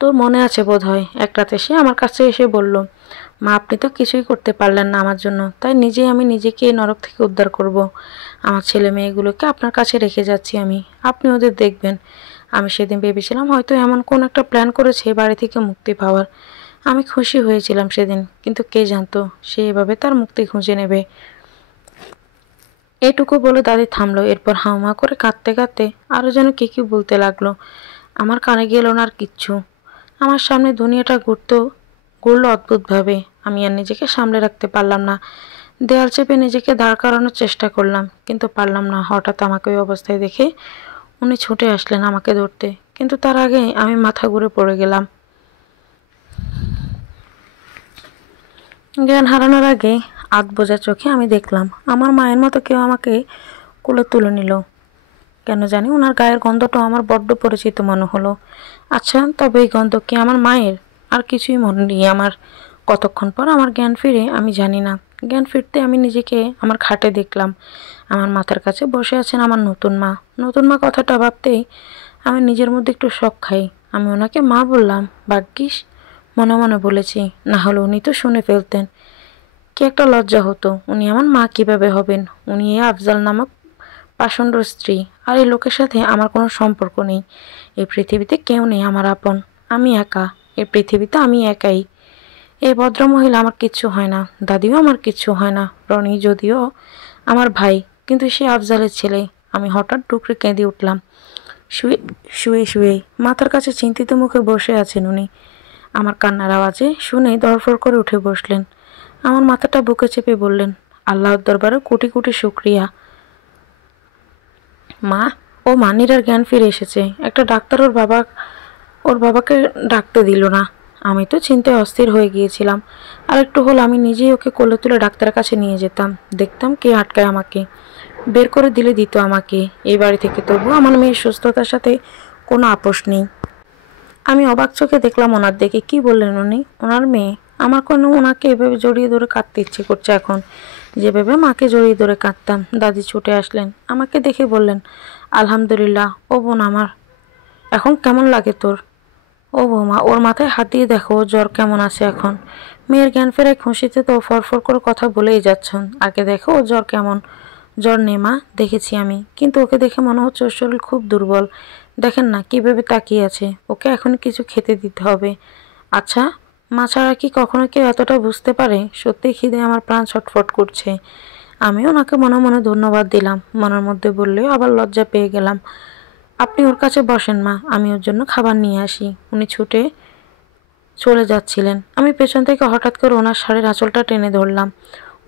তোর মনে আছে বোধ হয়, এক রাতে সে আমার কাছে এসে বলল, মা আপনি তো কিছুই করতে পারলেন না আমার জন্য, তাই নিজেই আমি নিজেকে এই নরক থেকে উদ্ধার করব। আমার ছেলে মেয়েগুলোকে আপনার কাছে রেখে যাচ্ছি আমি, আপনি ওদের দেখবেন। আমি সেদিন ভেবেছিলাম হয়তো এমন কোন একটা প্ল্যান করেছে বাড়ি থেকে মুক্তি পাওয়ার। আমি খুশি হয়েছিলাম সেদিন, কিন্তু কে জানতো সে এভাবে তার মুক্তি খুঁজে নেবে। এটুকু বলে দাদি থামলো। এরপর হাউমা করে কাঁদতে কাঁদতে আরও যেন কি বলতে লাগলো। আমার কানে গেল না আর কিচ্ছু। আমার সামনে দুনিয়াটা ঘুরলো অদ্ভুতভাবে। আমি আর নিজেকে সামলে রাখতে পারলাম না। দেয়াল চেপে নিজেকে দাঁড় করানোর চেষ্টা করলাম, কিন্তু পারলাম না। হঠাৎ আমাকে ওই অবস্থায় দেখে উনি ছুটে আসলেন আমাকে ধরতে, কিন্তু তার আগে আমি মাথা ঘুরে পড়ে গেলাম। জ্ঞান হারানোর আগে আধ বোঝা চোখে আমি দেখলাম আমার মায়ের মতো কেউ আমাকে কোলে তুলে নিল। কেন জানি ওনার গায়ের গন্ধটাও আমার বড্ড পরিচিত মনে হলো। আচ্ছা, তবে এই গন্ধ কি আমার মায়ের? আর কিছুই মনে নেই আমার। কতক্ষণ পর আমার জ্ঞান ফিরে আমি জানি না। জ্ঞান ফিরতে আমি নিজেকে আমার খাটে দেখলাম। আমার মাথার কাছে বসে আছেন আমার নতুন মা। নতুন মা কথাটা ভাবতেই আমি নিজের মধ্যে একটু শক খাই। আমি ওনাকে মা বললাম, ভাগ্যিস মনে মনে বলেছি, না হলে উনি তো শুনে ফেলতেন। কি একটা লজ্জা হতো, উনি আমার মা কিভাবে হবেন? উনি এই আফজাল নামক পাষণ্ড স্ত্রী, আর এই লোকের সাথে আমার কোনো সম্পর্ক নেই। এই পৃথিবীতে কেউ নেই আমার আপন, আমি একা। এই পৃথিবীতে আমি একাই। এই ভদ্রমহিলা আমার কিচ্ছু হয় না, দাদিও আমার কিচ্ছু হয় না, রনি যদিও আমার ভাই, কিন্তু সে আফজালের ছেলে। আমি হঠাৎ ডুকরে কেঁদে উঠলাম। শুয়ে শুয়ে শুয়ে মাথার কাছে চিন্তিত মুখে বসে আছেন উনি। আমার কান্নার আওয়াজে শুনেই ধড়ফড় করে উঠে বসলেন। আমার মাথাটা বুকে চেপে বললেন, আল্লাহর দরবারে কোটি কোটি শুকরিয়া মা। ও মানিরার জ্ঞান ফিরে এসেছে। একটা ডাক্তার ওর বাবাকে ডাকতে দিল না। আমি তো চিন্তায় অস্থির হয়ে গিয়েছিলাম। আর একটু হলে আমি নিজেই ওকে কোলে তুলে ডাক্তারের কাছে নিয়ে যেতাম, দেখতাম কে আটকায় আমাকে। বের করে দিলে দিত আমাকে এই বাড়ি থেকে। তবুও আমার মেয়ের সুস্থতার সাথে কোনো আপোষ নেই। আমি অবাক চোখে দেখলাম ওনার দিকে। কি বললেন উনি? ওনার মেয়ে? আমার কোনো ওনাকে এভাবে জড়িয়ে ধরে কাঁদতে ইচ্ছে করছে এখন, যেভাবে মাকে জড়িয়ে ধরে কাঁদতাম। দাদি ছুটে আসলেন, আমাকে দেখে বললেন, আলহামদুলিল্লাহ। ও বোন আমার, এখন কেমন লাগে তোর? ও বৌমা, ওর মাথায় হাত দিয়ে দেখো ওর জ্বর কেমন আছে এখন। মেয়ের জ্ঞান ফেরায় খুশিতে তো ফরফর করে কথা বলেই যাচ্ছেন। আগে দেখো ওর জ্বর কেমন। জ্বর নেই মা, দেখেছি আমি, কিন্তু ওকে দেখে মনে হচ্ছে ওর শরীর খুব দুর্বল। দেখেন না কিভাবে তাকিয়ে আছে। ওকে এখন কিছু খেতে দিতে হবে। আচ্ছা, মা ছাড়া কি কখনো কেউ এতটা বুঝতে পারে? সত্যি খিদে আমার প্রাণ ছটফট করছে। আমি ওনাকে মনে মনে ধন্যবাদ দিলাম, মনের মধ্যে বললেও আবার লজ্জা পেয়ে গেলাম। আপনি ওর কাছে বসেন মা, আমি ওর জন্য খাবার নিয়ে আসি। উনি ছুটে চলে যাচ্ছিলেন। আমি পেছন থেকে হঠাৎ করে ওনার শাড়ির আঁচলটা টেনে ধরলাম।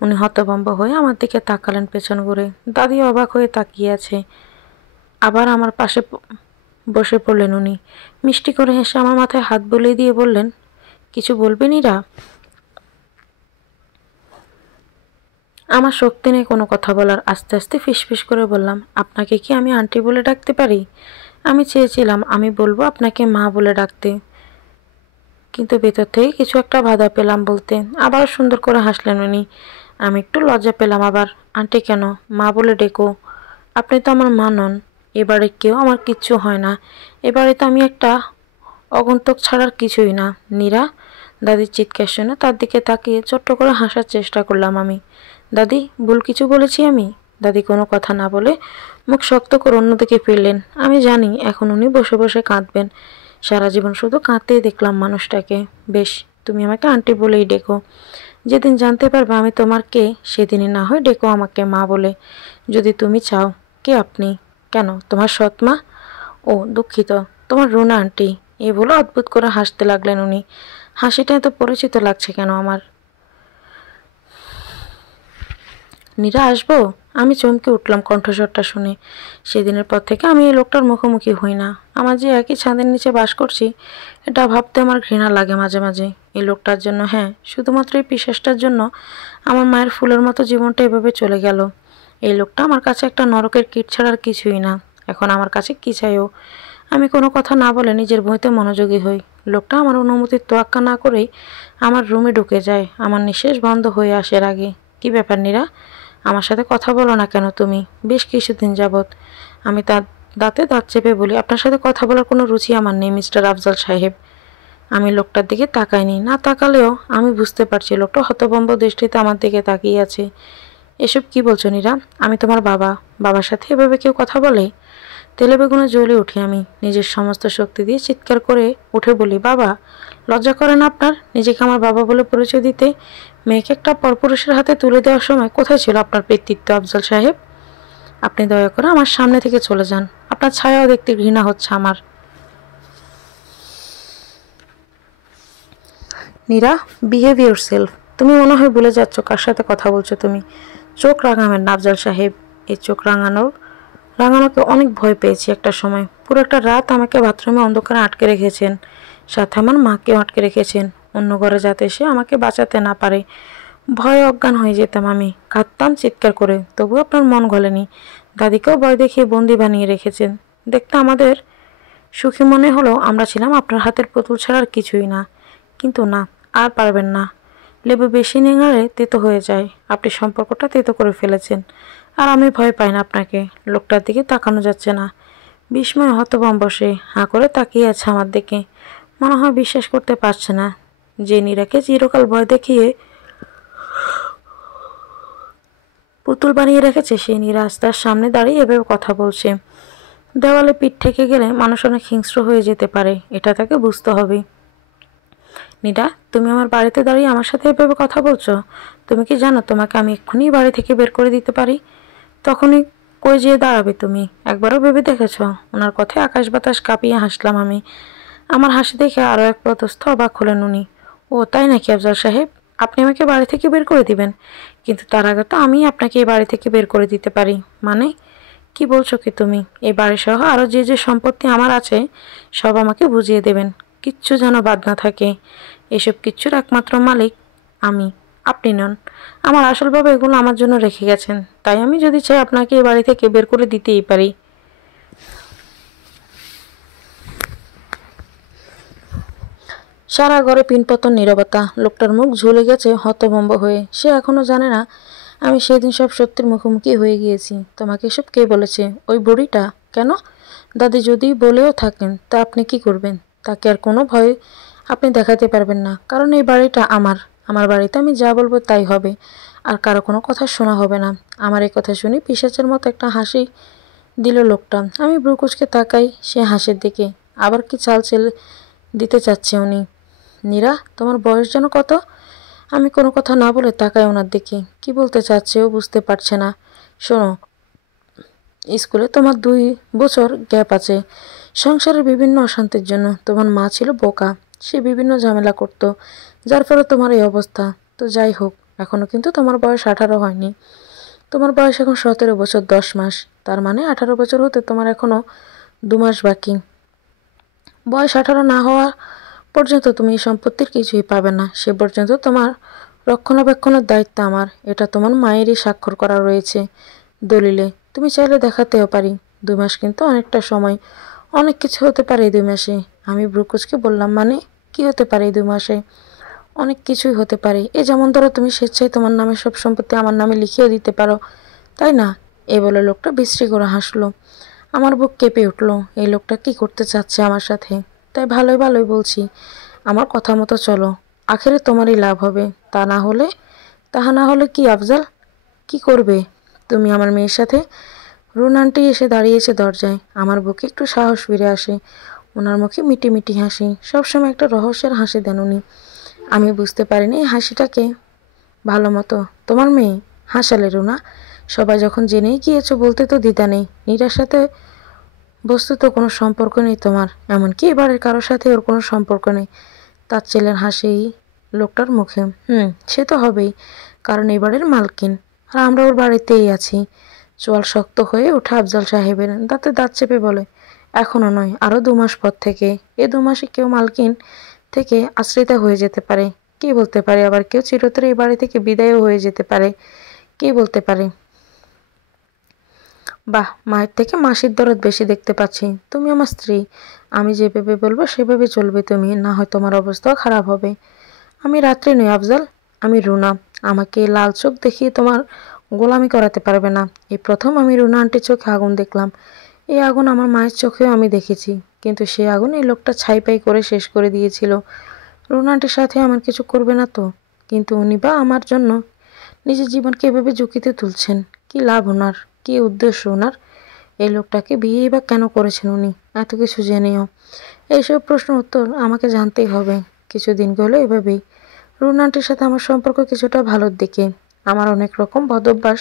উনি হতভম্ব হয়ে আমার দিকে তাকালেন পেছন ঘুরে। দাদি অবাক হয়ে তাকিয়ে আছে। আবার আমার পাশে বসে পড়লেন উনি। মিষ্টি করে হেসে আমার মাথায় হাত বুলিয়ে দিয়ে বললেন, কিছু বলবেন ইরা? আমার শক্তি নেই কোনো কথা বলার। আস্তে আস্তে ফিসফিস করে বললাম, আপনাকে কি আমি আন্টি বলে ডাকতে পারি? আমি চেয়েছিলাম আমি বলবো আপনাকে মা বলে ডাকতে, কিন্তু ভেতর থেকে কিছু একটা বাধা পেলাম বলতে। আবার সুন্দর করে হাসলেন উনি। আমি একটু লজ্জা পেলাম আবার। আন্টি কেন, মা বলে ডেকো। আপনি তো আমার মা নন। এবারে কেউ আমার কিচ্ছু হয় না। এবারে তো আমি একটা অগন্তুক ছাড়ার কিছুই না। নীরা। দাদির চিৎকার শুনে তার দিকে তাকিয়ে ছোট্ট করে হাসার চেষ্টা করলাম আমি। দাদি, ভুল কিছু বলেছি আমি? দাদি কোনো কথা না বলে মুখ শক্ত করে অন্যদিকে ফিরলেন। আমি জানি এখন উনি বসে বসে কাঁদবেন। সারা জীবন শুধু কাঁদতেই দেখলাম মানুষটাকে। বেশ, তুমি আমাকে আন্টি বলেই ডেকো। যেদিন জানতে পারবে আমি তোমার কে, সেদিনই না হয় ডেকো আমাকে মা বলে, যদি তুমি চাও। কে আপনি? কেন, তোমার সৎ মা? ও দুঃখিত, তোমার রুনা আন্টি। এই বলে অদ্ভুত করে হাসতে লাগলেন উনি। হাসিটা এত পরিচিত লাগছে কেন আমার। নীরা, আসবো? আমি চমকে উঠলাম কণ্ঠস্বরটা শুনে। সেদিনের পর থেকে আমি এই লোকটার মুখোমুখি হই না। আমার যে একই ছাদের নিচে বাস করছি, এটা ভাবতে আমার ঘৃণা লাগে মাঝে মাঝে। এই লোকটার জন্য, হ্যাঁ, শুধুমাত্র এই পিশাচটার জন্য আমার মায়ের ফুলের মতো জীবনটা এভাবে চলে গেল। এই লোকটা আমার কাছে একটা নরকের কীট ছাড়া আর কিছুই না। এখন আমার কাছে কী চাইও? আমি কোনো কথা না বলে নিজের বইতে মনোযোগী হই। লোকটা আমার অনুমতির তোয়াক্কা না করেই আমার রুমে ঢুকে যায়, আমার নিঃশ্বাস বন্ধ হয়ে আসার আগে। কি ব্যাপার নীরা, আমার সাথে কথা বলো না কেন তুমি? বেশ কিছুদিন যাবৎ। আমি তার দাঁতে দাঁত চেপে বলি, আপনার সাথে কথা বলার কোনো রুচি আমার নেই মিস্টার আফজাল সাহেব। আমি লোকটার দিকে তাকাইনি। না তাকালেও আমি বুঝতে পারছি লোকটা হতভম্ব দৃষ্টিতে আমার দিকে তাকিয়ে আছে। এসব কি বলছো নীরা? আমি তোমার বাবা। বাবার সাথে এভাবে কেউ কথা বলে? তেলে বেগুনে জ্বলে উঠি আমি। নিজের সমস্ত শক্তি দিয়ে চিৎকার করে উঠে বলি, বাবা! লজ্জা করে না আপনার নিজেকে আমার বাবা বলে পরিচয় দিতে? মেয়েকে একটা পরপুরুষের হাতে তুলে দেওয়ার সময় কোথায় ছিল আপনার পেতৃত্ব আফজাল সাহেব? আপনি দয়া করে আমার সামনে থেকে চলে যান। আপনার ছায়াও দেখতে ঘৃণা হচ্ছে আমার। Neera, behave yourself. তুমি মনে হয় ভুলে যাচ্ছ কার সাথে কথা বলছো তুমি। চোখ রাঙাবেন না আফজাল সাহেব। এই চোখ রাঙানোকে অনেক ভয় পেয়েছি একটা সময়। পুরো একটা রাত আমাকে বাথরুমে অন্ধকারে আটকে রেখেছেন, সাথে আমার মাকেও আটকে রেখেছেন, অন্য ঘরে যাতে সে আমাকে বাঁচাতে না পারে। ভয়ে অজ্ঞান হয়ে যেতাম আমি, কাঁদতাম চিৎকার করে, তবু আপনার মন গলেনি। দাদিকেও ভয় দেখিয়ে বন্দি বানিয়ে রেখেছেন। দেখতে আমাদের সুখী মনে হলো আমরা ছিলাম আপনার হাতের পুতুল ছাড়া আর কিছুই না। কিন্তু না, আর পারবেন না। লেবু বেশি নেঙাড়ে তেতো হয়ে যায়। আপনি সম্পর্কটা তেতো করে ফেলেছেন, আর আমি ভয় পাই না আপনাকে। লোকটার দিকে তাকানো যাচ্ছে না। বিস্ময় হতভম্ব সে হাঁ করে তাকিয়ে আছে আমার দিকে। মনে হয় বিশ্বাস করতে পারছে না যে নীরাকে চিরকাল ভয় দেখিয়ে পুতুল বানিয়ে রেখেছে, সেই নীরা আজ তার সামনে দাঁড়িয়ে এভাবে কথা বলছে। দেওয়ালে পিঠ ঠেকে গেলে মানুষ অনেক হিংস্র হয়ে যেতে পারে, এটা তাকে বুঝতে হবে। নীরা, তুমি আমার বাড়িতে দাঁড়িয়ে আমার সাথে এভাবে কথা বলছো? তুমি কি জানো তোমাকে আমি এক্ষুনি বাড়ি থেকে বের করে দিতে পারি? তখনই কই যেয়ে দাঁড়াবে তুমি? একবারও ভেবে দেখেছ? ওনার কথায় আকাশ বাতাস কাঁপিয়ে হাসলাম আমি। আমার হাসি দেখে আরও এক পদস্থ অবাক হলেন উনি। ও তাই নাকি আফজাল সাহেব, আপনি আমাকে বাড়ি থেকে বের করে দিবেন? কিন্তু তার আগে তো আমি আপনাকে এই বাড়ি থেকে বের করে দিতে পারি। মানে কি বলছো কি তুমি? এই বাড়ি সহ আরও যে যে সম্পত্তি আমার আছে সব আমাকে বুঝিয়ে দেবেন, কিচ্ছু যেন বাদ না থাকে। এসব কিচ্ছুর একমাত্র মালিক আমি, আপনি নন। আমার আসল বাবা এগুলো আমার জন্য রেখে গেছেন, তাই আমি যদি চাই আপনাকে এই বাড়ি থেকে বের করে দিতেই পারি। সারা ঘরে পিনপতন নীরবতা। লোকটার মুখ ঝুলে গেছে হতভম্ব হয়ে। সে এখনো জানে না আমি সেদিন সব সত্যের মুখোমুখি হয়ে গিয়েছি। তোমাকে এসব কে বলেছে? ওই বুড়িটা? কেন? দাদি যদি বলেও থাকেন তা আপনি কি করবেন? তাকে আর কোনো ভয় আপনি দেখাতে পারবেন না, কারণ এই বাড়িটা আমার। আমার বাড়িতে আমি যা বলবো তাই হবে, আর কারো কোনো কথা শোনা হবে না। আমার এই কথা শুনে পিশাচের মতো একটা হাসি দিল লোকটা। আমি ব্রুকুচকে তাকাই সে হাসির দিকে। আবার কি চাল দিতে চাচ্ছে উনি। নীরা, তোমার বয়স যেন কত? আমি কোনো কথা না বলে তাকাই ওনার দিকে। কি বলতে চাচ্ছে ও বুঝতে পারছে না। শোনো, স্কুলে তোমার 2 বছর গ্যাপ আছে সংসারের বিভিন্ন অশান্তির জন্য। তোমার মা ছিল বোকা, সে বিভিন্ন ঝামেলা করত, যার ফলে তোমার এই অবস্থা। তো যাই হোক, এখনও কিন্তু তোমার বয়স 18 হয়নি। তোমার বয়স এখন 17 বছর 10 মাস। তার মানে 18 বছর হতে তোমার এখনও 2 মাস বাকি। বয়স 18 না হওয়া পর্যন্ত তুমি এই সম্পত্তির কিছুই পাবে না। সে পর্যন্ত তোমার রক্ষণাবেক্ষণের দায়িত্ব আমার। এটা তোমার মায়েরই স্বাক্ষর করা রয়েছে দলিলে। তুমি চাইলে দেখাতেও পারি। 2 মাস কিন্তু অনেকটা সময়, অনেক কিছু হতে পারে এই 2 মাসে। আমি ব্রুকুচকে বললাম, মানে কি হতে পারে এই 2 মাসে? অনেক কিছুই হতে পারে। এ যেমন ধরো, তুমি স্বেচ্ছায় তোমার নামে সব সম্পত্তি আমার নামে লিখিয়ে দিতে পারো, তাই না? এই বলে লোকটা বিশ্রী করে হাসলো। আমার বুক কেঁপে উঠল। এই লোকটা কি করতে চাচ্ছে আমার সাথে? তাই ভালোই ভালোই বলছি, আমার কথা মতো চলো, আখেরে তোমারই লাভ হবে। তাহা না হলে কি আফজাল? কি করবে তুমি আমার মেয়ের সাথে? রুন আন্টি এসে দাঁড়িয়েছে দরজায়। আমার বুকে একটু সাহস ফিরে আসে। ওনার মুখে মিটি মিটি হাসি। সবসময় একটা রহস্যের হাসি দেন উনি। আমি বুঝতে পারিনি এই হাসিটাকে ভালো মতো। তোমার মেয়ে? হাসালে রুনা। সবাই যখন জেনেই গিয়েছো বলতে তো দ্বিধা নেই। নীরার সাথে বস্তুত কোনো সম্পর্ক নেই তোমার, এমনকি এবারের কারোর সাথে ওর কোনো সম্পর্ক নেই। তার ছেলের হাসি লোকটার মুখে। সে তো হবেই, কারণ এবারের মালকিন, আর আমরা ওর বাড়িতেই আছি। চোয়াল শক্ত হয়ে ওঠা আফজাল সাহেবের, দাঁতে দাঁত চেপে বলে, এখনও নয়, আরও 2 মাস পর থেকে। এ 2 মাসে কেউ মালকিন থেকে আশ্রিতা হয়ে যেতে পারে, কে বলতে পারে। আবার কেউ চিরতরে এই বাড়ি থেকে বিদায়ও হয়ে যেতে পারে, কে বলতে পারে। বাহ, মায়ের থেকে মাসির দরদ বেশি দেখতে পাচ্ছি। তুমি আমার স্ত্রী, আমি যেভাবে বলবো সেভাবে চলবে তুমি, না হয় তোমার অবস্থাও খারাপ হবে। আমি রাত্রি নই আফজাল, আমি রুনা। আমাকে লাল চোখ দেখিয়ে তোমার গোলামি করাতে পারবে না। এই প্রথম আমি রুনা আন্টির চোখে আগুন দেখলাম। এই আগুন আমার মায়ের চোখেও আমি দেখেছি, কিন্তু সেই আগুন এই লোকটা ছাইপাই করে শেষ করে দিয়েছিল। রুনা আন্টির সাথে আমার কিছু করবে না তো? কিন্তু উনি বা আমার জন্য নিজের জীবনকে এভাবে ঝুঁকিতে তুলছেন। কি লাভ ওনার? কি উদ্দেশ্য ওনার? এই লোকটাকে বিয়েই বা কেন করেছেন উনি, এত কিছু জেনেও? এইসব প্রশ্ন উত্তর আমাকে জানতেই হবে। কিছুদিন গেলো এভাবেই। রুনা আন্টির সাথে আমার সম্পর্ক কিছুটা ভালোর দিকে। আমার অনেক রকম বদভ্যাস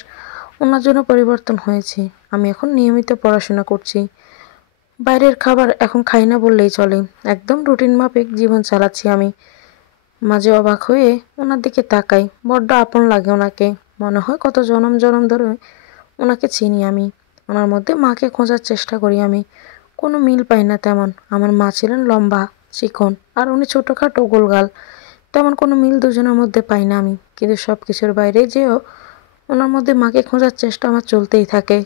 ওনার জন্য পরিবর্তন হয়েছে। আমি এখন নিয়মিত পড়াশোনা করছি। বাইরের খাবার এখন খাই না বললেই চলে। একদম রুটিন মাফিক জীবন চালাচ্ছি আমি। মাঝে অবাক হয়ে ওনার দিকে তাকাই। বড্ড আপন লাগে ওনাকে। মনে হয় কত জনম জনম ধরে ওনাকে চিনি আমি। ওনার মধ্যে মাকে খোঁজার চেষ্টা করি আমি, কোনো মিল পাই না তেমন। আমার মা ছিলেন লম্বা চিকন, আর উনি ছোটোখাটো গোলগাল। তেমন কোনো মিল দুজনের মধ্যে পাই না আমি। কিন্তু সব কিছুর বাইরে যেও ওনার মধ্যে মাকে খোঁজার চেষ্টা আমার চলতেই থাকে।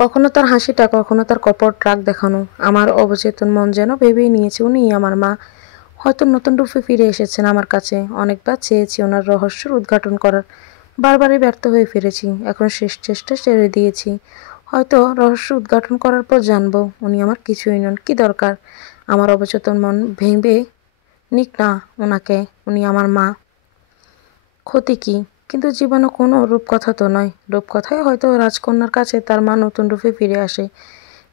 কখনো তার হাসিটা, কখনো তার কপট রাগ দেখানো। আমার অবচেতন মন যেন ভেবেই নিয়েছে উনিই আমার মা। হয়তো নতুন রূপে ফিরে এসেছেন আমার কাছে। অনেকবার চেয়েছি ওনার রহস্যের উদ্ঘাটন করার, বারবারই ব্যর্থ হয়ে ফিরেছি। এখন শেষ চেষ্টা ছেড়ে দিয়েছি। হয়তো রহস্য উদ্ঘাটন করার পর জানবো উনি আমার কিছুই নন। কি দরকার? আমার অবচেতন মন ভেঙে নিক না ওনাকে, উনি আমার মা, ক্ষতি কি? কিন্তু জীবনে কোনো রূপকথা তো নয়। রূপকথায় হয়তো রাজকন্যার কাছে তার মা নতুন রূপে ফিরে আসে,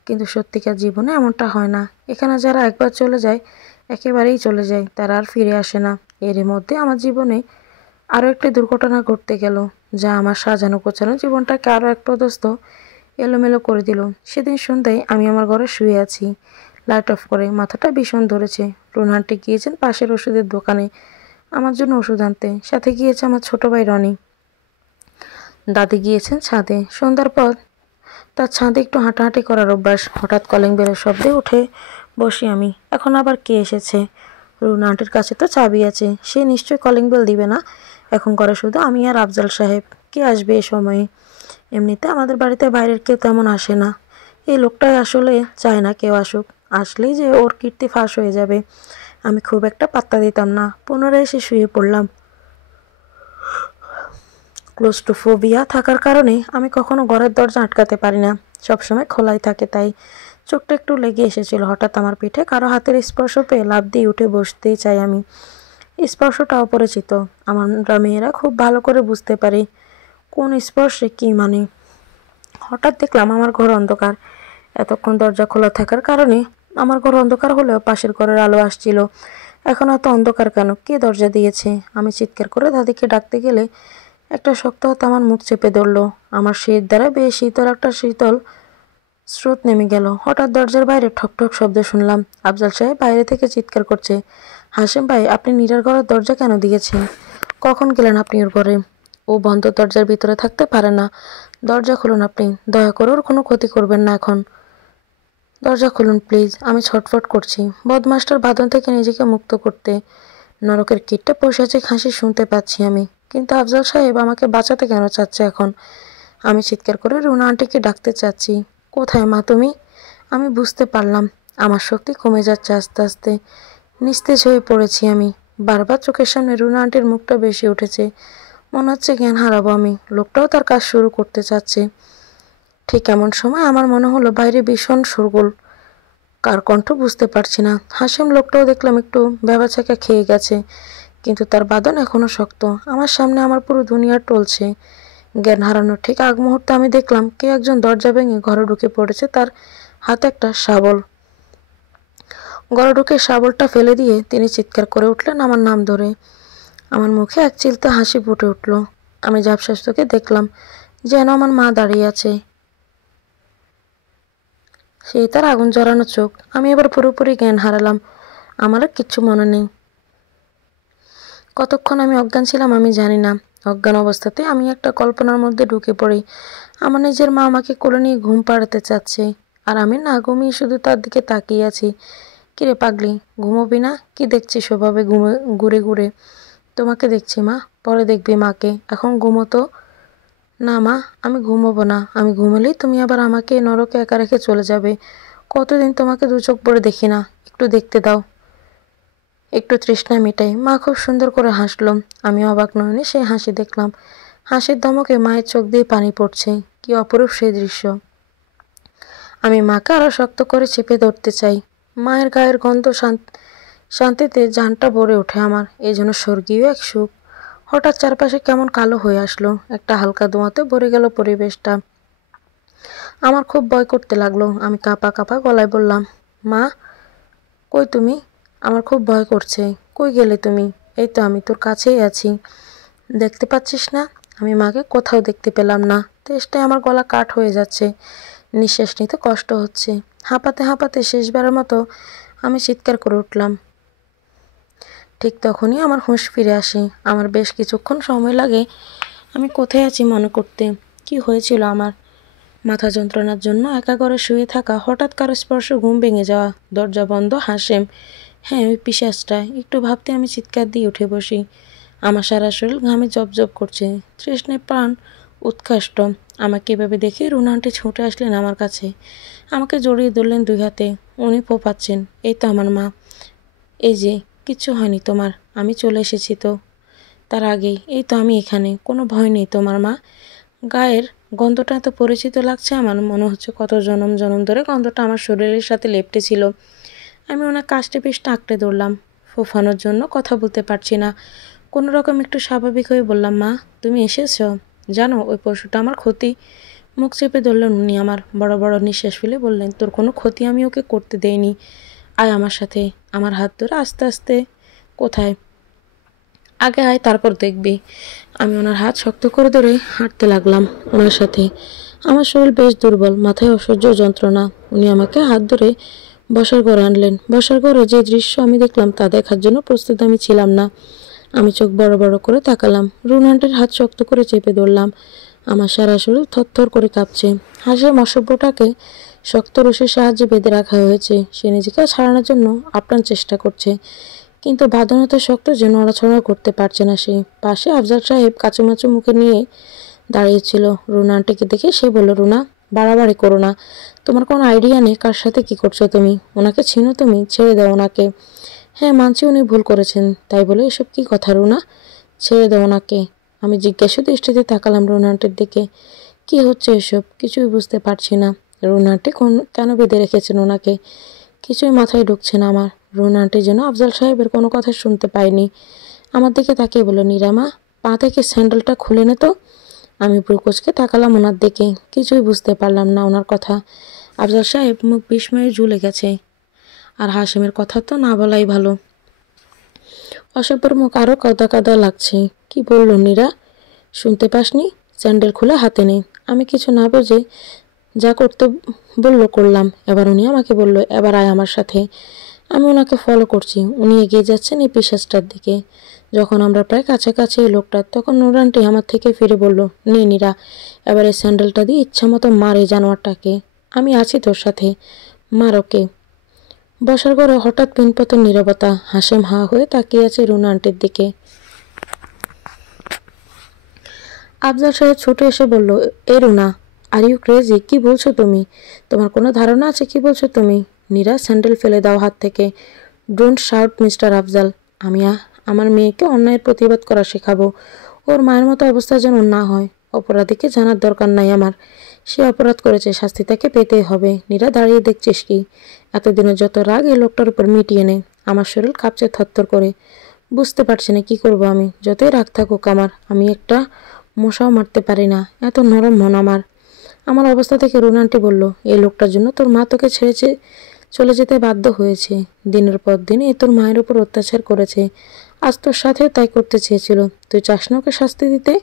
কিন্তু সত্যিকার জীবনে এমনটা হয় না। এখানে যারা একবার চলে যায় একেবারেই চলে যায়, তারা আর ফিরে আসে না। এরই মধ্যে আমার জীবনে আরও একটি দুর্ঘটনা ঘটতে গেল, যা আমার সাজানো গোছানো জীবনটাকে আরও এক পদস্থ এলোমেলো করে দিল। সেদিন সন্ধ্যায় আমি আমার ঘরে শুয়ে আছি, লাইট অফ করে। মাথাটা ভীষণ ধরেছে। রুনা আন্টি গিয়েছেন পাশের ওষুধের দোকানে আমার জন্য ওষুধ আনতে, সাথে গিয়েছে আমার ছোট ভাই রনি। দাদি গিয়েছেন ছাদে। সন্ধ্যার পর তার ছাদে একটু হাঁটাহাঁটি করার অভ্যাস। হঠাৎ কলিং বেলের শব্দে উঠে বসি আমি। এখন আবার কে এসেছে? রুনা আন্টির কাছে তো চাবি আছে, সে নিশ্চয়ই কলিং বেল দিবে না। এখন করে শুধু আমি আর আফজাল সাহেব। কে আসবে এ সময়ে? এমনিতে আমাদের বাড়িতে বাইরের কেউ তেমন আসে না। এই লোকটাই আসলে চায় না কেউ আসুক, আসলেই যে ওর কীর্তি ফাঁস হয়ে যাবে। আমি খুব একটা পাত্তা দিতাম না। পুনরায় এসে শুয়ে পড়লাম। ক্লোস্ট্রোফোবিয়া থাকার কারণে আমি কখনো ঘরের দরজা আটকাতে পারি না, সবসময় খোলাই থাকে। তাই চোখটা একটু লেগে এসেছিল। হঠাৎ আমার পিঠে কারো হাতের স্পর্শ পেয়ে লাফ দিয়ে উঠে বসতেই চাই আমি। স্পর্শটা অপরিচিত। আমরা মেয়েরা খুব ভালো করে বুঝতে পারি কোন স্পর্শে কী মানে। হঠাৎ দেখলাম আমার ঘর অন্ধকার। এতক্ষণ দরজা খোলা থাকার কারণে আমার ঘর অন্ধকার হলেও পাশের ঘরের আলো আসছিল। এখন এত অন্ধকার কেন? কে দরজা দিয়েছে? আমি চিৎকার করে দাদিকে ডাকতে গেলে একটা শক্ত হাত আমার মুখ চেপে ধরলো। আমার শীত দ্বারা বেশ শীতল স্রোত নেমে গেল। হঠাৎ দরজার বাইরে ঠকঠক শব্দ শুনলাম। আফজাল সাহেব বাইরে থেকে চিৎকার করছে, হাসেম ভাই, আপনি নীরার ঘরের দরজা কেন দিয়েছেন? কখন গেলেন আপনি ওর ঘরে? ও বন্ধ দরজার ভিতরে থাকতে পারে না। দরজা খুলুন আপনি, দয়া করে ওর কোনো ক্ষতি করবেন না। এখন দরজা খুলুন প্লিজ। আমি ছটফট করছি বদমাসটার বাঁধন থেকে নিজেকে মুক্ত করতে। নরকের কীটটা পৈশাচিক হাসি শুনতে পাচ্ছি আমি। কিন্তু আফজাল সাহেব আমাকে বাঁচাতে কেন চাচ্ছে এখন? আমি চিৎকার করে রুনা আন্টিকে ডাকতে চাচ্ছি। কোথায় মা তুমি? আমি বুঝতে পারলাম আমার শক্তি কমে যাচ্ছে আস্তে আস্তে। নিস্তেজ হয়ে পড়েছি আমি। বারবার চোখের সামনে রুনা আন্টির মুখটা বেশি উঠেছে। মনে হচ্ছে জ্ঞান হারাবো আমি। লোকটাও তার কাজ শুরু করতে চাচ্ছে। ঠিক এমন সময় আমার মনে হলো বাইরে ভীষণ শোরগোল। কার কণ্ঠ বুঝতে পারছি না। হাসেম লোকটাও দেখলাম একটু ভ্যাবাচ্যাকা খেয়ে গেছে, কিন্তু তার বাঁধন এখনো শক্ত। আমার সামনে আমার পুরো দুনিয়া টলছে। জ্ঞান হারানোর ঠিক আগ মুহূর্তে আমি দেখলাম কে একজন দরজা ভেঙে ঘরে ঢুকে পড়েছে, তার হাতে একটা শাবল। ঘরে ঢুকে শাবলটা ফেলে দিয়ে তিনি চিৎকার করে উঠলেন আমার নাম ধরে। আমার মুখে এক চিলতে হাসি ফুটে উঠল। আমি ঝাপসা চোখে দেখলাম যেন আমার মা দাঁড়িয়ে আছে। সেই তার আগুন জ্বালানো চোখ। আমি এবার পুরোপুরি জ্ঞান হারালাম। আমার আর কিচ্ছু মনে নেই। কতক্ষণ আমি অজ্ঞান ছিলাম আমি জানি না। অজ্ঞান অবস্থাতে আমি একটা কল্পনার মধ্যে ঢুকে পড়ি। আমার নিজের মা আমাকে কোলে নিয়ে ঘুম পাড়াতে চাচ্ছে, আর আমি না ঘুমিয়ে শুধু তার দিকে তাকিয়ে আছি। কিরে পাগলি, ঘুমোবি না? কি দেখছিস ওভাবে ঘুরে ঘুরে? তোমাকে দেখছি মা, পরে দেখবি মাকে। এখন ঘুমোতো। না মা, আমি ঘুমোবো না। আমি ঘুমোলেই তুমি আবার আমাকে নরকে একা রেখে চলে যাবে। কতদিন তোমাকে দু চোখ ভরে দেখি না। একটু দেখতে দাও, একটু তৃষ্ণা মেটাই। মা খুব সুন্দর করে হাসলো। আমি অবাক নয়নে সেই হাসি দেখলাম। হাসির ধমকে মায়ের চোখ দিয়ে পানি পড়ছে। কি অপরূপ সেই দৃশ্য। আমি মাকে আরো শক্ত করে চেপে ধরতে চাই। মায়ের গায়ের গন্ধ শান্তিতে জানটা ভরে ওঠে আমার। এই যেন স্বর্গীয় এক সুখ। হঠাৎ চারপাশে কেমন কালো হয়ে আসলো। একটা হালকা ধোঁয়াতে ভরে গেল পরিবেশটা। আমার খুব ভয় করতে লাগলো। আমি কাঁপা কাঁপা গলায় বললাম, মা, কই তুমি? আমার খুব ভয় করছে। কই গেলে তুমি? এই তো আমি তোর কাছেই আছি। দেখতে পাচ্ছিস না? আমি মাকে কোথাও দেখতে পেলাম না। তেষ্টায় আমার গলা কাঠ হয়ে যাচ্ছে। নিঃশ্বাস নিতে কষ্ট হচ্ছে। হাঁপাতে হাঁপাতে শেষবারের মতো আমি চিৎকার করে উঠলাম। ঠিক তখনই আমার হুঁশ ফিরে আসে। আমার বেশ কিছুক্ষণ সময় লাগে আমি কোথায় আছি মনে করতে। কি হয়েছিল আমার? মাথা যন্ত্রণার জন্য একা ঘরে শুয়ে থাকা, হঠাৎ কারো স্পর্শ, ঘুম ভেঙে যাওয়া, দরজা বন্ধ, হাসেম। হ্যাঁ, ওই পিশাচটা। একটু ভাবতে আমি চিৎকার দিয়ে উঠে বসি। আমার সারা শরীর ঘামে জবজব করছে। তৃষ্ণায় প্রাণ উৎকষ্ট। আমাকে এভাবে দেখে রুনা আন্টি ছুটে আসলেন আমার কাছে। আমাকে জড়িয়ে ধরলেন দুই হাতে। উনি ফোঁপাচ্ছেন, এই তো আমার মা। এই যে, কিচ্ছু হয়নি তোমার। আমি চলে এসেছি তো তার আগেই। এই তো আমি এখানে। কোনো ভয় নেই তোমার মা। গায়ের গন্ধটা এত পরিচিত লাগছে আমার। মনে হচ্ছে কত জনম জনম ধরে গন্ধটা আমার শরীরের সাথে লেপ্টে ছিল। আমি ওনার কাজটা বেশ আঁকড়ে ধরলাম। ফোফানোর জন্য কথা বলতে পারছি না। কোনো রকম একটু স্বাভাবিক হয়ে বললাম, মা তুমি এসেছো? জানো ওই পশুটা আমার ক্ষতি। মুখ চেপে ধরলেন উনি আমার। বড় বড় নিঃশ্বাস ফেলে বললেন, তোর কোনো ক্ষতি আমি ওকে করতে দেইনি। আয় আমার সাথে। আমার হাত ধরে আস্তে আস্তে। কোথায়? আগে আয়, তারপর দেখবি। আমি ওনার হাত শক্ত করে ধরে হাঁটতে লাগলাম ওনার সাথে। আমার শরীর বেশ দুর্বল, মাথায় অসহ্য যন্ত্রণা। উনি আমাকে হাত ধরে বসার ঘরে আনলেন। বসার ঘরে যে দৃশ্য আমি দেখলাম তা দেখার জন্য প্রস্তুত আমি ছিলাম না। আমি চোখ বড় বড় করে তাকালাম। রুনা আন্টির হাত শক্ত করে চেপে ধরলাম। আমার সারা শরীর থরথর করে কাঁপছে। হাঁসের মশব্যটাকে শক্ত রশির সাহায্যে বেঁধে রাখা হয়েছে। সে নিজেকে ছাড়ানোর জন্য আপ্রাণ চেষ্টা করছে, কিন্তু বাঁধনতে শক্ত যে নড়াচড়া করতে পারছে না সে। পাশে আফজাল সাহেব কাচুমাচু মুখে নিয়ে দাঁড়িয়েছিল। রুনা আন্টিকে দেখে সে বলল, রুনা বাড়াবাড়ি করো না। তোমার কোনো আইডিয়া নেই কার সাথে কি করছো তুমি। ওনাকে চিনো তুমি? ছেড়ে দাও ওনাকে। হ্যাঁ মানছি উনি ভুল করেছেন, তাই বলে এসব কি কথা রুনা? ছেড়ে দাও ওনাকে। আমি জিজ্ঞাসা দৃষ্টিতে তাকালাম রুনা আন্টির দিকে। কি হচ্ছে এসব? কিছুই বুঝতে পারছি না। রুনা আন্টি কেন বেঁধে রেখেছেন ওনাকে? কিছুই মাথায় ঢুকছে না আমার। রুনা আন্টি যেন আফজাল সাহেবের কোনো কথা শুনতে পায়নি। আমার দিকে তাকিয়ে বলল, নিরামা পা থেকে স্যান্ডেলটা খুলে নে তো। আমি ব্রুকোচকে তাকালাম ওনার দিকে। কিছুই বুঝতে পারলাম না ওনার কথা। আফজাল সাহেব মুখ বিস্ময়ে ঝুলে গেছে। আর হাসিমের কথা তো না বলাই ভালো। অসভ্যর মুখ আরও কাদা কাদা লাগছে। কি বলল নীরা? শুনতে পাসনি? স্যান্ডেল খুলে হাতে নেই। আমি কিছু না বুঝে যা করতে বলল করলাম। এবার উনি আমাকে বলল, এবার আয় আমার সাথে। আমি ওনাকে ফলো করছি। উনি এগিয়ে যাচ্ছেন এই পিশাচটার দিকে। যখন আমরা প্রায় কাছাকাছি এই লোকটার, তখন নুরানটি আমার থেকে ফিরে বলল, নে নীরা, এবার এই স্যান্ডেলটা দিয়ে ইচ্ছা মতো মারে জানোয়ারটাকে। আমি আছি তোর সাথে, মার ওকে। বসার ঘরে হঠাৎ পিনপতের নীরবতা। হাসেম হা হয়ে তাকিয়ে আছে রুনা আন্টির দিকে। আফজাল সাহেব ছুটে এসে বলল, এ রুনা, আর ইউ ক্রেজি? কি বলছো তুমি? তোমার কোনো ধারণা আছে কি বলছো তুমি? নীরা, স্যান্ডেল ফেলে দাও হাত থেকে। Don't shout mister Afzal. আমি আমার মেয়েকে অন্যায়ের প্রতিবাদ করা শেখাবো। ওর মায়ের মতো অবস্থা যেন না হয়। অপরাধীকে জানার দরকার নাই আমার। সে অপরাধ করেছে, শাস্তি তাকে পেতেই হবে। নীরা, দাঁড়িয়ে দেখছিস কি? এতদিনের যত রাগ এই লোকটার উপর মিটিয়ে নে। আমার শরীর কাঁপছে থরথর করে। বুঝতে পারছি না কি করব আমি। যতই রাগ থাকুক আমার, আমি একটা মশাও মারতে পারি না। এত নরম মন আমার। আমার অবস্থা থেকে রুনা আন্টি বলল, এই লোকটার জন্য তোর মা তোকে ছেড়ে চলে যেতে বাধ্য হয়েছে। দিনের পর দিন এ তোর মায়ের উপর অত্যাচার করেছে। আজ তোর সাথে তাই করতে চেয়েছিল। তুই চাস না ওকে শাস্তি দিতে?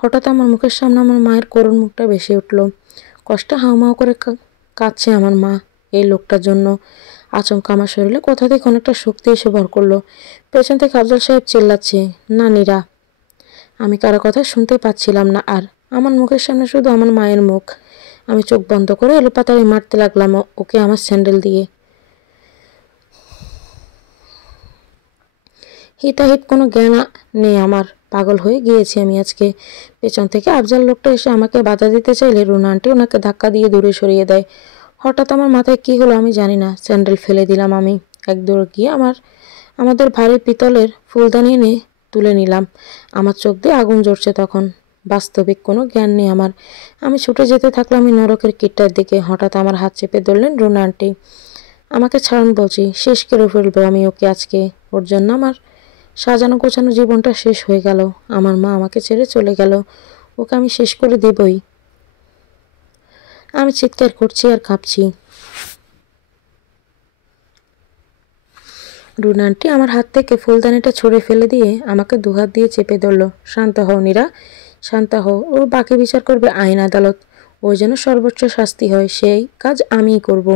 হঠাৎ আমার মুখের সামনে আমার মায়ের করুণ মুখটা ভেসে উঠল। কষ্টে হাউমাউ করে কাঁদছে আমার মা এই লোকটার জন্য। আচমকা আমার শরীরে কোথা থেকে অনেকটা শক্তি এসে ভর করলো। পেছন থেকে আফজাল সাহেব চিল্লাচ্ছে, না নীরা। আমি কারো কথা শুনতে পাচ্ছিলাম না আর। আমার মুখের সামনে শুধু আমার মায়ের মুখ। আমি চোখ বন্ধ করে এলোপাতাড়ি মারতে লাগলাম ওকে আমার স্যান্ডেল দিয়ে। হিতাহিত কোনো জ্ঞান নেই আমার। পাগল হয়ে গিয়েছি আমি আজকে। পেছন থেকে আফজাল লোকটা এসে আমাকে বাধা দিতে চাইলে রুনা আন্টি ওনাকে ধাক্কা দিয়ে দূরে সরিয়ে দেয়। হঠাৎ আমার মাথায় কি হলো আমি জানি না। স্যান্ডেল ফেলে দিলাম আমি। এক দৌড় গিয়ে আমাদের ভারী পিতলের ফুলদানি এনে তুলে নিলাম। আমার চোখ দিয়ে আগুন জ্বলছে তখন। বাস্তবিক কোনো জ্ঞান নেই আমার। আমি ছুটে যেতে থাকলাম এই নরকের কিটটার দিকে। হঠাৎ আমার হাত চেপে ধরলেন রুনা আন্টি। আমাকে ছাড়ুন বলছি, শেষ করে ফেলবো আমি ওকে আজকে। ওর জন্য আমার সাজানো গোছানো জীবনটা শেষ হয়ে গেল। আমার মা আমাকে ছেড়ে চলে গেল। ওকে আমি শেষ করে দেবই। আমি চিৎকার করছি আর কাঁপছি। রুনা আন্টি আমার হাত থেকে ফুলদানিটা ছড়ে ফেলে দিয়ে আমাকে দুহাত দিয়ে চেপে ধরল। শান্ত হও নীরা, শান্ত হও। ওর বাকি বিচার করবে আইন আদালত। ওই যেন সর্বোচ্চ শাস্তি হয়, সেই কাজ আমিই করব।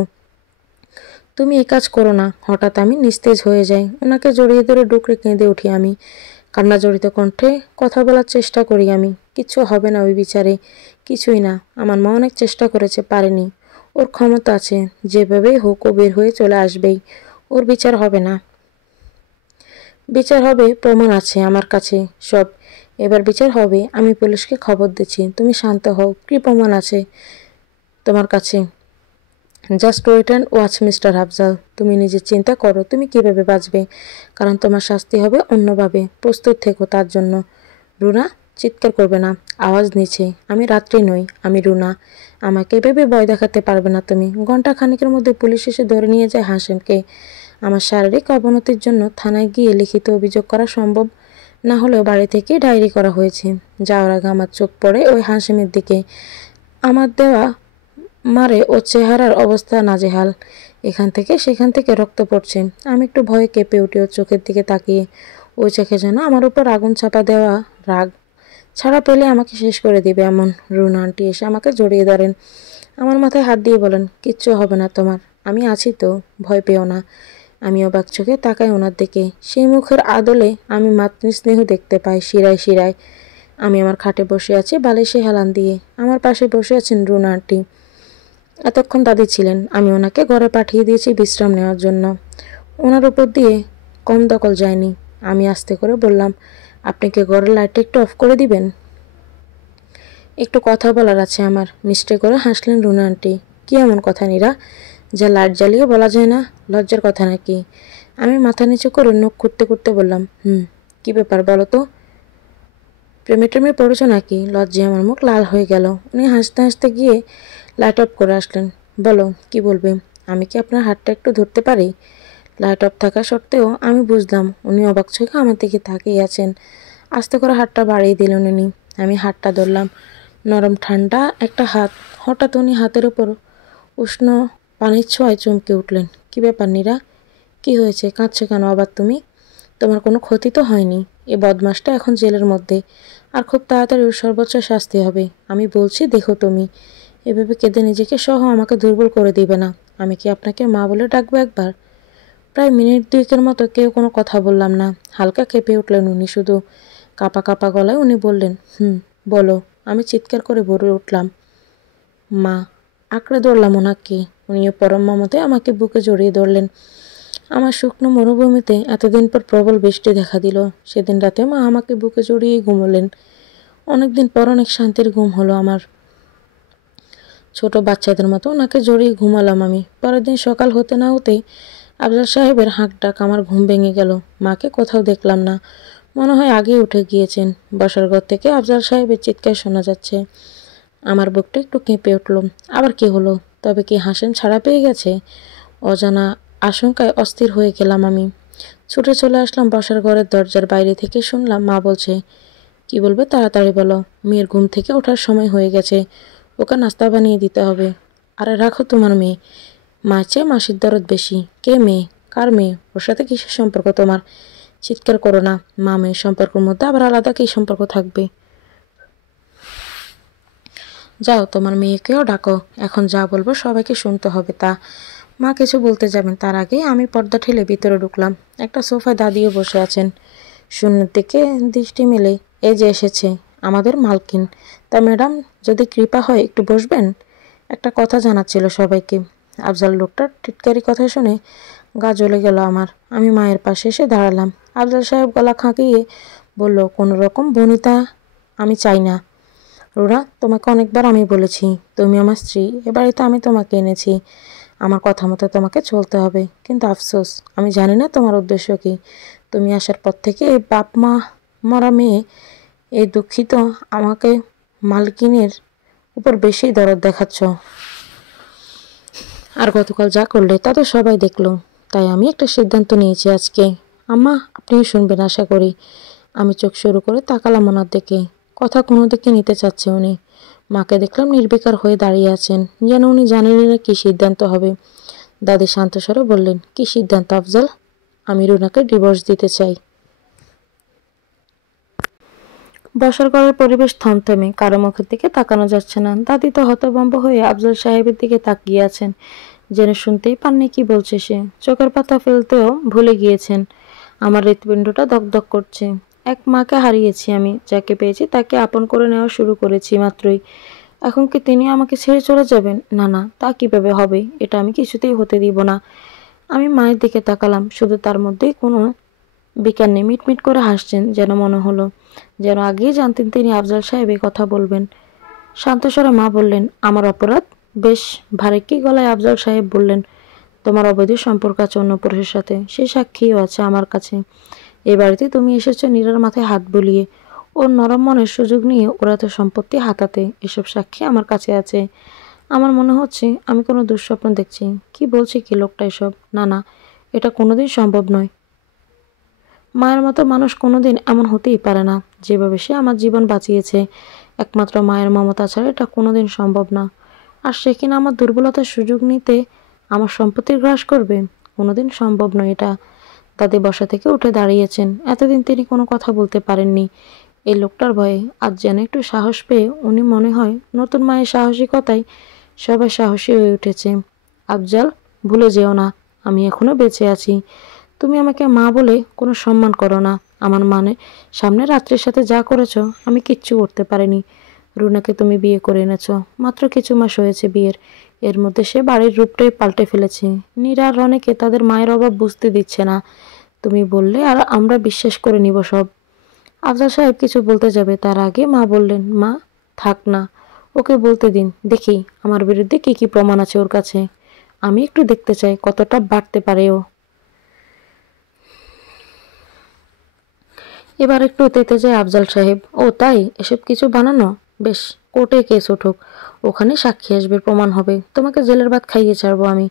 তুমি এই কাজ করো না। হঠাৎ আমি নিস্তেজ হয়ে যাই। ওনাকে জড়িয়ে ধরে ডুকরে কেঁদে উঠি আমি। কান্না জড়িত কণ্ঠে কথা বলার চেষ্টা করি আমি। কিচ্ছু হবে না ওই বিচারে, কিছুই না। আমার মা অনেক চেষ্টা করেছে, পারেনি। ওর ক্ষমতা আছে, যেভাবেই হোক ও বের হয়ে চলে আসবেই। ওর বিচার হবে না। বিচার হবে, প্রমাণ আছে আমার কাছে সব। এবার বিচার হবে। আমি পুলিশকে খবর দিচ্ছি। তুমি শান্ত হও। কি প্রমাণ আছে তোমার কাছে? Just wait and watch mister Afzal. তুমি নিজের চিন্তা করো তুমি কিভাবে বাঁচবে, কারণ তোমার শাস্তি হবে অন্যভাবে। প্রস্তুত থেকো তার জন্য। রুনা, চিৎকার করবে না। আওয়াজ নিচে। আমি রাত্রি নই, আমি রুনা। আমাকে ভেবে ভয় দেখাতে পারবে না তুমি। ঘন্টা খানিকের মধ্যে পুলিশ এসে ধরে নিয়ে যায় হাসেমকে। আমার শারীরিক অবনতির জন্য থানায় গিয়ে লিখিত অভিযোগ করা সম্ভব না হলেও বাড়ি থেকে ডায়েরি করা হয়েছে। যাওয়ার আগে আমার চোখ পড়ে ওই হাসিমের দিকে। আমার দেওয়া মারে ওর চেহারার অবস্থা নাজেহাল। এখান থেকে সেখান থেকে রক্ত পড়ছে। আমি একটু ভয়ে কেঁপে উঠি ওর চোখের দিকে তাকিয়ে। ওই চোখে যেন আমার উপর আগুন চাপা দেওয়া রাগ। ছাড়া পেলে আমাকে শেষ করে দিবে এমন। রুনা আন্টি এসে আমাকে জড়িয়ে ধরেন। আমার মাথায় হাত দিয়ে বলেন, কিচ্ছু হবে না তোমার, আমি আছি তো, ভয় পেও না। আমি অবাক চোখে তাকাই ওনার দিকে। সেই মুখের আদলে আমি মাতৃস্নেহ দেখতে পাই শিরায় শিরায়। আমি আমার খাটে বসে আছি বালিশে হেলান দিয়ে। আমার পাশে বসে আছেন রুনা আন্টি। এতক্ষণ দাদি ছিলেন। আমি ওনাকে ঘরে পাঠিয়ে দিয়েছি বিশ্রাম নেওয়ার জন্য। ওনার উপর দিয়ে কম দখল যায়নি। আমি আস্তে করে বললাম, আপনি কি ঘরের লাইটটা একটু অফ করে দিবেন? একটু কথা বলার আছে আমার। মিষ্টি করে হাসলেন রুনা আন্টি। কি এমন কথা নীরা, যা লাইট জ্বালিয়ে বলা যায় না? লজ্জার কথা নাকি? আমি মাথা নিচু করে নখ খুঁড়তে খুঁড়তে বললাম, কি ব্যাপার বলো তো? প্রেমে টেমে পড়েছ নাকি? লজ্জায় আমার মুখ লাল হয়ে গেল। উনি হাসতে হাসতে গিয়ে লাইট অফ করে আসলেন। বলো, কি বলবে? আমি কি আপনার হাতটা একটু ধরতে পারি? লাইট অফ থাকা সত্ত্বেও আমি বুঝলাম উনি অবাক চোখে আমার দিকে তাকিয়ে আছেন। আস্তে করে হাতটা বাড়িয়ে দিলেন উনি। আমি হাতটা ধরলাম। নরম ঠান্ডা একটা হাত। হঠাৎ উনি হাতের ওপর উষ্ণ পানির ছোঁয়ায় চমকে উঠলেন। কি ব্যাপার নীরা? কি হয়েছে? কাঁদছো কেন আবার তুমি? তোমার কোনো ক্ষতি তো হয়নি। এ বদমাসটা এখন জেলের মধ্যে, আর খুব তাড়াতাড়ি ওর সর্বোচ্চ শাস্তি হবে। আমি বলছি দেখো তুমি, এভাবে কেঁদে নিজেকে সহ আমাকে দুর্বল করে দিবে না। আমি কি আপনাকে মা বলে ডাকবো একবার? প্রায় মিনিট দুয়েকের মতো কেউ কোনো কথা বললাম না। হালকা কেঁপে উঠলেন উনি শুধু। কাঁপা কাঁপা গলায় উনি বললেন, বলো। আমি চিৎকার করে বলে উঠলাম, মা। আঁকড়ে ধরলাম ওনাকে। উনিও পরম মমতে আমাকে বুকে জড়িয়ে ধরলেন। আমার শুকনো মরুভূমিতে এতদিন পর প্রবল বৃষ্টি দেখা দিল। সেদিন রাতে মা আমাকে বুকে জড়িয়ে ঘুমোলেন। অনেকদিন পর অনেক শান্তির ঘুম হলো আমার। ছোট বাচ্চাদের মতো ওনাকে জড়িয়ে ঘুমালাম আমি। পরের দিন সকাল হতে না হতেই আফজাল সাহেবের হাঁক ডাক আমার ঘুম ভেঙে গেল। মাকে কোথাও দেখলাম না। মনে হয় আগেই উঠে গিয়েছেন। বসার ঘর থেকে আফজাল সাহেবের চিৎকার শোনা যাচ্ছে। আমার বুকটা একটু কেঁপে উঠল। আবার কি হলো? তবে কি হাসেম ছাড়া পেয়ে গেছে? অজানা আশঙ্কায় অস্থির হয়ে গেলাম আমি। ছুটে চলে আসলাম বসার ঘরের দরজার বাইরে থেকে। শুনলাম মা বলছে, কি বলবে তাড়াতাড়ি বলো, মেয়ের ঘুম থেকে ওঠার সময় হয়ে গেছে, ওকে নাস্তা বানিয়ে দিতে হবে। আরে রাখো তোমার মেয়ে, মায়ের চেয়ে মাসির দরদ বেশি। কে মেয়ে? কার মেয়ে? ওর সাথে কিসের সম্পর্ক তোমার? চিৎকার করো না। মা মেয়ের সম্পর্কের মধ্যে আবার আলাদা কী সম্পর্ক থাকবে? যাও তোমার মেয়েকেও ডাকো। এখন যা বলবো সবাইকে শুনতে হবে তা। মা কিছু বলতে যাবেন তার আগে আমি পর্দা ঠেলে ভিতরে ঢুকলাম। একটা সোফায় দাদিও বসে আছেন। শূন্যের দিকে দৃষ্টি মেলে, এই যে এসেছে আমাদের মালকিন। তা ম্যাডাম, যদি কৃপা হয় একটু বসবেন। একটা কথা জানাচ্ছিল সবাইকে। আফজাল লোকটার টিটকারি কথা শুনে গা জ্বলে গেল আমার। আমি মায়ের পাশে এসে দাঁড়ালাম। আফজাল সাহেব গলা খাঁকিয়ে বলল, কোনো রকম বনিতা আমি চাই না। রুনা, তোমাকে অনেকবার আমি বলেছি তুমি আমার স্ত্রী। এ বাড়িতে আমি তোমাকে এনেছি, আমার কথা মতো তোমাকে চলতে হবে। কিন্তু আফসোস, আমি জানি না তোমার উদ্দেশ্য কি। তুমি আসার পর থেকে এই বাপ মা মরা মেয়ে, এই দুঃখিত আমাকে মালকিনের উপর বেশি দরদ দেখাচ্ছ। আর গতকাল যা করলে তা তো সবাই দেখলো। তাই আমি একটা সিদ্ধান্ত নিয়েছি আজকে। আম্মা, আপনিও শুনবেন আশা করি। আমি চোখ শুরু করে তাকালাম ওনার দিকে। কথা কোনো দিকে নিতে চাচ্ছে উনি। মাকে দেখলাম নির্বিকার হয়ে দাঁড়িয়ে আছেন, যেন উনি জানেনই না কী সিদ্ধান্ত হবে। দাদি শান্ত স্বরে বললেন, কি সিদ্ধান্ত আফজাল? আমি রুনাকে ডিভোর্স দিতে চাই। বসার ঘরের পরিবেশ থমথমে, কারো মুখের দিকে তাকানো যাচ্ছে না। দাদি তো হতভম্ব হয়ে আফজাল সাহেবের দিকে তাকিয়ে আছেন, যেন শুনতেই পাননি কি বলছে সে। চোখের পাতা ফেলতেও ভুলে গিয়েছেন। আমার হৃৎপিণ্ডটা দগদগ করছে। এক মাকে হারিয়েছি আমি, যাকে পেয়েছি তাকে আপন করে নেওয়া শুরু করেছি মাত্রই। এখন কি তিনি আমাকে ছেড়ে চলে যাবেন? না না, তা কিভাবে হবে? এটা আমি কিছুতেই হতে দিব না। আমি মায়ের দিকে তাকালাম। শুধু তার মধ্যেই কোনো বিকার নেই। মিটমিট করে হাসছেন, যেন মনে হলো যেন আগেই জানতেন তিনি আফজাল সাহেব এই কথা বলবেন। শান্ত স্বরে মা বললেন, আমার অপরাধ? বেশ ভারেক্কি গলায় আফজাল সাহেব বললেন, তোমার অবৈধ সম্পর্ক আছে অন্য পুরুষের সাথে, সে সাক্ষীও আছে আমার কাছে। এ বাড়িতে তুমি এসেছো নীরার মাথায় হাত বুলিয়ে, ওর নরম মনের সুযোগ নিয়ে ওরা তো সম্পত্তি হাতাতে। এসব সাক্ষী আমার কাছে আছে। আমার মনে হচ্ছে আমি কোনো দুঃস্বপ্ন দেখছি। কি বলছে কি লোকটা এসব? না না, এটা কোনোদিন সম্ভব নয়। মায়ের মতো মানুষ কোনোদিন এমন হতেই পারে না। যেভাবে সে আমার জীবন বাঁচিয়েছে, একমাত্র মায়ের মমতা ছাড়া এটা কোনোদিন সম্ভব না। আর সে কিনা আমার দুর্বলতার সুযোগ নিতে আমার সম্পত্তির গ্রাস করবে? কোনোদিন সম্ভব নয় এটা। দাদি বসা থেকে উঠে দাঁড়িয়েছেন। এতদিন তিনি কোনো কথা বলতে পারেননি এই লোকটার ভয়ে। আজ যেন একটু সাহস পেয়ে উনি মনে হয় নতুন মায়ের সাহসিকতায় সবাই সাহসী হয়ে উঠেছে। আফজাল, ভুলে যেও না আমি এখনো বেঁচে আছি। তুমি আমাকে মা বলে কোনো সম্মান করো না। আমার মানে সামনে রাত্রির সাথে যা করেছো আমি কিচ্ছু করতে পারিনি। রুনাকে তুমি বিয়ে করে এনেছো, মাত্র কিছু মাস হয়েছে বিয়ের। এর মধ্যে সে বাড়ির রূপটাই পাল্টে ফেলেছে। নীরা আর রনেকে তাদের মায়ের অভাব বুঝতে দিচ্ছে না। তুমি বললে আর আমরা বিশ্বাস করে নিব সব। আফজাল সাহেব কিছু বলতে যাবে তার আগে মা বললেন, মা থাক না, ওকে বলতে দিন। দেখি আমার বিরুদ্ধে কি কি প্রমাণ আছে ওর কাছে। আমি একটু দেখতে চাই কতটা বাড়তে পারে ও। এবার একটু তেতে যায় আফজাল সাহেব। ও তাই, এসব কিছু বানানো? বেশ, কোর্টে কেস উঠুক, ওখানে সাক্ষী আসবে, প্রমাণ হবে, তোমাকে জেলের ভাত খাইয়ে ছাড়বো আমি।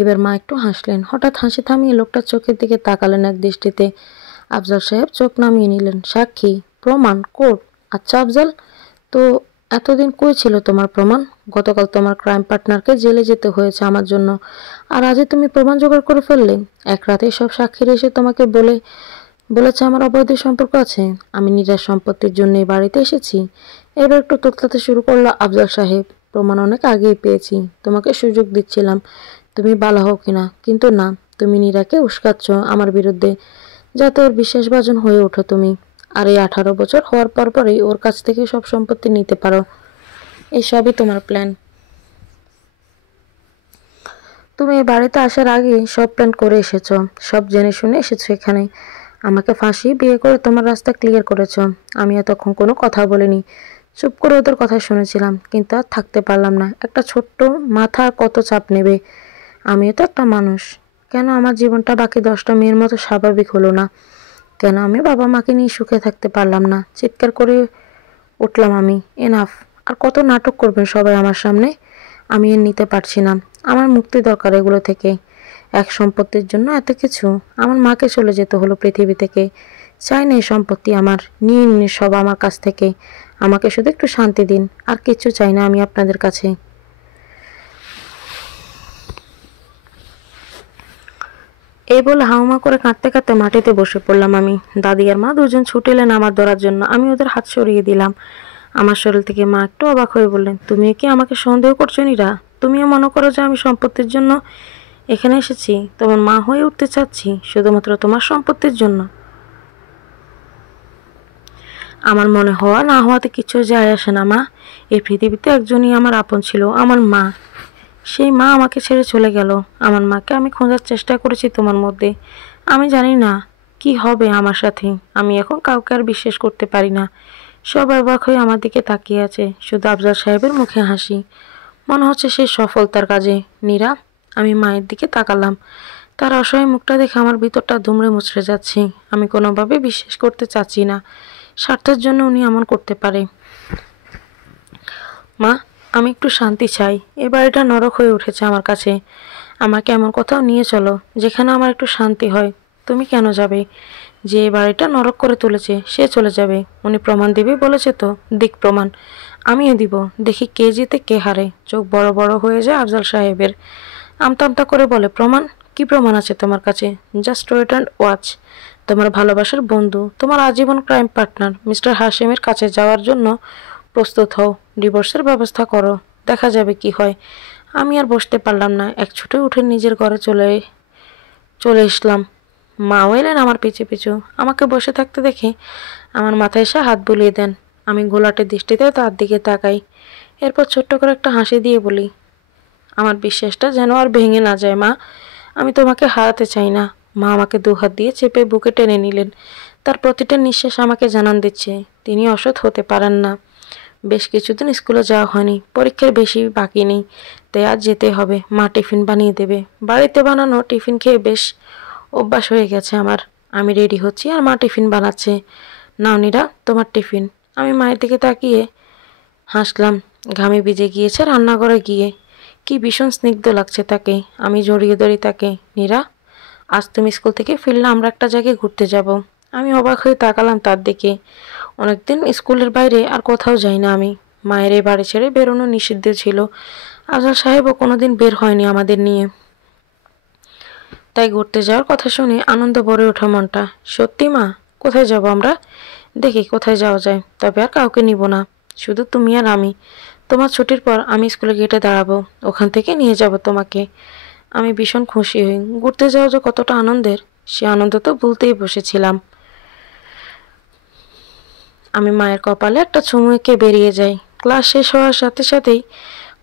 এবার মা একটু হাসলেন। হঠাৎ হাসি থামিয়ে লোকটার চোখের দিকে তাকালেন এক দৃষ্টিতে। আফজাল সাহেব চোখ নামিয়ে নিলেন। সাক্ষী, প্রমাণ, কোর্ট? আচ্ছা আফজাল, তো এতদিন কই ছিল তোমার প্রমাণ? গতকাল তোমার ক্রাইম পার্টনারকে জেলে যেতে হয়েছে আমার জন্য, আর আজই তুমি প্রমাণ জোগাড় করে ফেললে। এক রাতেই সব সাক্ষীরা এসে তোমাকে বলেছে আমার অবৈধ সম্পর্ক আছে। আমি নিজের সম্পত্তির জন্য এই বাড়িতে এসেছি। এবার একটু তোতলাতে শুরু করলো আফজাল সাহেব। প্রমাণ অনেক আগেই পেয়েছি, তোমাকে সুযোগ দিচ্ছিলাম তুমি ভালো হও কিনা, কিন্তু না, তুমি নীরাকে উস্কাচ্ছ আমার বিরুদ্ধে, যাতে ওর বিশ্বাসভাজন হয়ে ওঠো তুমি। আর এই 18 বছর হওয়ার পরই ওর কাছ থেকে সব সম্পত্তি নিতে পারো। এসবই তোমার প্ল্যান। তুমি এই বাড়িতে আসার আগে সব প্ল্যান করে এসেছো, সব জেনে শুনে এসেছো এখানে। আমাকে ফাঁসিয়ে বিয়ে করে তোমার রাস্তা ক্লিয়ার করেছো। আমি এতক্ষণ কোনো কথা বলিনি, চুপ করে ওদের কথা শুনেছিলাম, কিন্তু আর থাকতে পারলাম না। একটা ছোট্ট মাথা আর কত চাপ নেবে? আমিও তো একটা মানুষ। কেন আমার জীবনটা বাকি 10টা মেয়ের মতো স্বাভাবিক হলো না? কেন আমি বাবা মাকে নিয়ে সুখে থাকতে পারলাম না? চিৎকার করে উঠলাম আমি। এনাফ! আর কত নাটক করবেন সবাই আমার সামনে? আমি এর নিতে পারছি না। আমার মুক্তি দরকার এগুলো থেকে। এক সম্পত্তির জন্য এত কিছু? আমার মাকে চলে যেতে হলো পৃথিবী থেকে। চাই না এই সম্পত্তি আমার, নিয়ে নিন সব আমার কাছ থেকে। আমাকে শুধু একটু শান্তি দিন, আর কিচ্ছু চাই না আমি আপনাদের কাছে। এই বলে হাউমা করে কাঁদতে কাঁদতে মাটিতে বসে পড়লাম আমি। দাদি আর মা দুজন ছুটে এলেন আমার ধরার জন্য। আমি ওদের হাত সরিয়ে দিলাম। আমার শরীর থেকে মা একটু অবাক হয়ে বললেন, তুমি কি আমাকে সন্দেহ করছো নীরা? তুমিও মনে করো যে আমি সম্পত্তির জন্য এখানে এসেছি? তোমার মা হয়ে উঠতে চাচ্ছি শুধুমাত্র তোমার সম্পত্তির জন্য? আমার মনে হওয়া না হওয়াতে কিছু যায় আসে না মা। এই পৃথিবীতে একজনই আমার আপন ছিল, আমার মা। সেই মা আমাকে ছেড়ে চলে গেল। আমার মাকে আমি খোঁজার চেষ্টা করেছি তোমার মধ্যে। আমি জানি না কি হবে আমার সাথে। আমি এখন কাউকে আর বিশ্বাস করতে পারি না। সব অবাক হয়ে আমার দিকে তাকিয়ে আছে, শুধু আফজাল সাহেবের মুখে হাসি। মনে হচ্ছে সে সফল তার কাজে। নীরা, আমি মায়ের দিকে তাকালাম। তার অসহায় মুখটা দেখে আমার ভিতরটা দুমড়ে মুচড়ে যাচ্ছে। আমি কোনোভাবে বিশ্বাস করতে চাচ্ছি না স্বার্থের জন্য উনি এমন করতে পারে। মা, আমি একটু শান্তি চাই। এ বাড়িটা নরক হয়ে উঠেছে আমার কাছে। আমাকে এমন কোথাও নিয়ে চলো যেখানে আমার একটু শান্তি হয়। তুমি কেন যাবে? যে এই বাড়িটা নরক করে তুলেছে সে চলে যাবে। উনি প্রমাণ দিবে বলেছে তো, দিক প্রমাণ। আমিও দিব, দেখি কে জিতে কে হারে। চোখ বড় বড় হয়ে যায় আফজাল সাহেবের। আমতা আমতা করে বলে, প্রমাণ? কি প্রমাণ আছে তোমার কাছে? Just wait and watch. তোমার ভালোবাসার বন্ধু, তোমার আজীবন ক্রাইম পার্টনার মিস্টার হাশিমের কাছে যাওয়ার জন্য প্রস্তুত হও। ডিভোর্সের ব্যবস্থা করো, দেখা যাবে কি হয়। আমি আর বসতে পারলাম না, এক ছুটে উঠে নিজের ঘরে চলে এসলাম। মাও এলেন আমার পিছু পিছু। আমাকে বসে থাকতে দেখে আমার মাথায় এসে হাত বুলিয়ে দেন। আমি গোলাটে দৃষ্টিতে তার দিকে তাকাই। এরপর ছোট্ট করে একটা হাসি দিয়ে বলি, আমার বিশ্বাসটা যেন আর ভেঙে না যায় মা। আমি তোমাকে হারাতে চাই না। মা আমাকে 2 হাত দিয়ে চেপে বুকে টেনে নিলেন। তার প্রতিটা নিঃশ্বাস আমাকে জানান দিচ্ছে তিনি অসৎ হতে পারেন না। বেশ কিছুদিন স্কুলে যাওয়া হয়নি, পরীক্ষার বেশি বাকি নেই, তাই আজ যেতে হবে। মা টিফিন বানিয়ে দেবে। বাড়িতে বানানো টিফিন খেয়ে বেশ অভ্যাস হয়ে গেছে আমার। আমি রেডি হচ্ছি আর মা টিফিন বানাচ্ছে। নাও নীরা, তোমার টিফিন। আমি মায়ের দিকে তাকিয়ে হাসলাম। ঘামে ভিজে গিয়েছে রান্নাঘরে গিয়ে। কি ভীষণ স্নিগ্ধ লাগছে তাকে। আমি জড়িয়ে ধরি তাকে। নীরা, আজ তুমি স্কুল থেকে ফিরলে আমরা একটা জায়গায় ঘুরতে যাব। আমি অবাক হয়ে তাকালাম তার দিকে। অনেকদিন স্কুলের বাইরে আর কোথাও যাই না আমি। মায়ের এই বাড়ি ছেড়ে বেরোনো নিষিদ্ধ ছিল। আজহার সাহেবও কোনোদিন বের হয়নি আমাদের নিয়ে। তাই ঘুরতে যাওয়ার কথা শুনে আনন্দ ভরে ওঠা মনটা। সত্যি মা? কোথায় যাব আমরা? দেখি কোথায় যাওয়া যায়, তবে আর কাউকে নিব না, শুধু তুমি আর আমি। তোমার ছুটির পর আমি স্কুলের গেটে দাঁড়াবো, ওখান থেকে নিয়ে যাব তোমাকে। আমি ভীষণ খুশি হই। ঘুরতে যাওয়া যে কতটা আনন্দের, সে আনন্দ তো ভুলতেই বসেছিলাম। আমি মায়ের কপালে একটা চুমু এঁকে বেরিয়ে যাই। ক্লাস শেষ হওয়ার সাথে সাথেই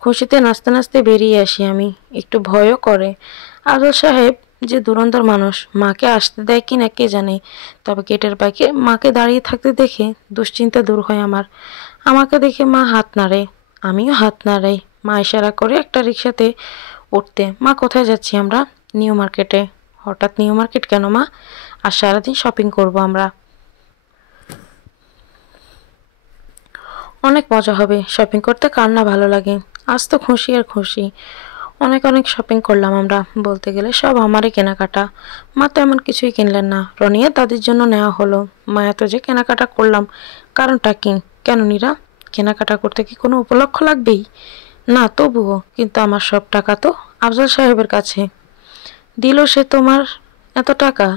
খুশিতে নাচতে নাচতে বেরিয়ে আসি আমি। একটু ভয়ও করে। আদল সাহেব যে ধুরন্ধর মানুষ, মাকে আসতে দেয় কিনা কে জানে। তবে গেটের বাইরে মাকে দাঁড়িয়ে থাকতে দেখে দুশ্চিন্তা দূর হয় আমার। আমাকে দেখে মা হাত নাড়ে, আমিও হাত নাড়াই। মা ইশারা করে একটা রিক্সাতে উঠতে। মা কোথায় যাচ্ছি আমরা? নিউ মার্কেটে। হঠাৎ নিউ মার্কেট কেন মা? আর সারাদিন শপিং করব আমরা। অনেক মজা হবে, শপিং করতে কার না ভালো লাগে। আজ তো খুশি আর খুশি। অনেক অনেক শপিং করলাম আমরা, বলতে গেলে সব আমারই কেনাকাটা। মা তো এমন কিছুই কিনলেন না, রনিয়া দাদির জন্য নেওয়া হলো। মা এত যে কেনাকাটা করলাম, কারণটা কি? কেন নীরা, কেনাকাটা করতে কি কোনো উপলক্ষ লাগবেই? না তবুও, কিন্তু আমার সব টাকা তো আফজাল সাহেবের কাছে। দিল সে তোমার এত টাকা?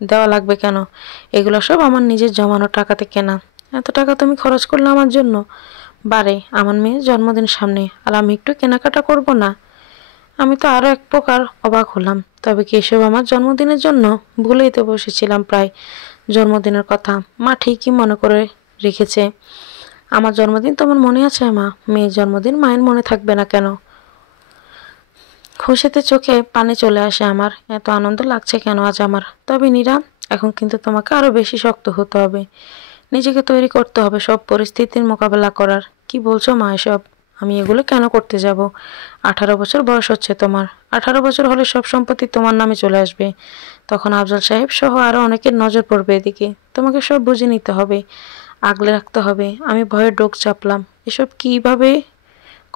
দেওয়া লাগবে কেন? এগুলো সব আমার নিজের জমানো টাকাতে কেনা। এত টাকা তুমি খরচ করলে আমার জন্য? বারে, আমার মেয়ের জন্মদিন সামনে, আর আমি একটু কেনাকাটা করব না? আমি তো আরো এক প্রকার অবাক হলাম। তবে কি এসব আমার জন্মদিনের জন্য? ভুলেই তো বসেছিলাম প্রায় জন্মদিনের কথা। মা ঠিকই মনে করে রেখেছে। আমার জন্মদিন তোমার মনে আছে মা? মেয়ের জন্মদিন মায়ের মনে থাকবে না কেন? খুশিতে চোখে পানি চলে আসে আমার। এত আনন্দ লাগছে কেন আজ আমার? তবে নীরা, এখন কিন্তু তোমাকে আরো বেশি শক্ত হতে হবে। নিজেকে তৈরি করতে হবে সব পরিস্থিতির মোকাবেলা করার। কি বলছো মা এসব? আমি এগুলো কেন করতে যাব? 18 বছর বয়স হচ্ছে তোমার। 18 বছর হলে সব সম্পত্তি তোমার নামে চলে আসবে। তখন আফজাল সাহেব সহ আরো অনেকের নজর পড়বে এদিকে। তোমাকে সব বুঝে নিতে হবে, আগলে রাখতে হবে। আমি ভয়ে ডোক চাপলাম। এসব কিভাবে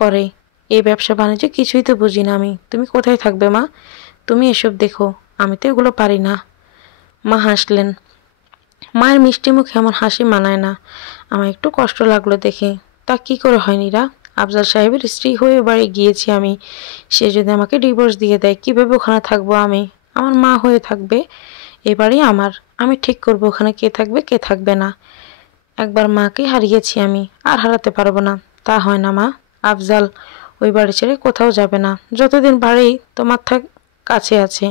করে? এই ব্যবসা বাণিজ্য কিছুই তো বুঝি না আমি। তুমি কোথায় থাকবে মা? তুমি এসব দেখো, আমি তো এগুলো পারি না। মা হাসলেন। মায়ের মিষ্টি মুখে এমন হাসি মানায় না। আমার একটু কষ্ট লাগলো দেখে। তা কি করে হয় নীরা? আফজাল সাহেবের স্ত্রী হয়ে বাড়ি গিয়েছি আমি। সে যদি আমাকে ডিভোর্স দিয়ে দেয়, কিভাবে ওখানে থাকবো আমি? আমার মা হয়ে থাকবে, এবারই আমার। আমি ঠিক করবো ওখানে কে থাকবে কে থাকবে না। একবার মাকে হারিয়েছি আমি, আর হারাতে পারবো না। তা হয় না মা। আফজাল ওই বাড়ি ছেড়ে কোথাও যাবে না যতদিন বাড়ি তোমার কাছে আছে।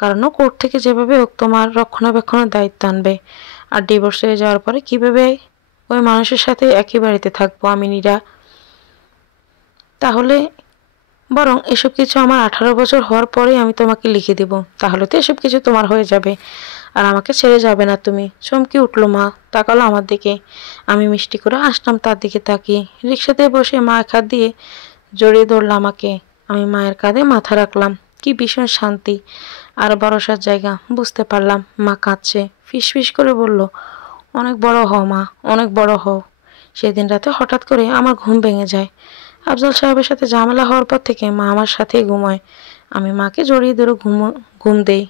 কারণ ও কোর্ট থেকে যেভাবে হোক তোমার রক্ষণাবেক্ষণের দায়িত্ব আনবে। আর ডিভোর্স হয়ে যাওয়ার পরে কিভাবে ওই মানুষের সাথে একই বাড়িতে থাকবো আমি নীরা? তাহলে বরং এসব কিছু আমার 18 বছর হওয়ার পরেই আমি তোমাকে লিখে দেব। তাহলে তো এসব কিছু তোমার হয়ে যাবে, আর আমাকে ছেড়ে যাবে না তুমি। চমকে উঠলো মা, তাকালো আমার দিকে। আমি মিষ্টি করে আসলাম তার দিকে তাকিয়ে। রিক্সাতে বসে মা এক হাত দিয়ে জড়িয়ে ধরলো আমাকে। আমি মায়ের কাঁধে মাথা রাখলাম। কি ভীষণ শান্তি আর ভরসার জায়গা। বুঝতে পারলাম মা কাঁদছে। ফিসফিস করে বলল, অনেক বড় হও মা, অনেক বড় হও। সেদিন রাতে হঠাৎ করে আমার ঘুম ভেঙে যায়। আফজাল সাহেবের সাথে ঝামেলা হওয়ার পর থেকে মা আমার সাথেই ঘুমায়। আমি মাকে জড়িয়ে ধরে ঘুম দেই।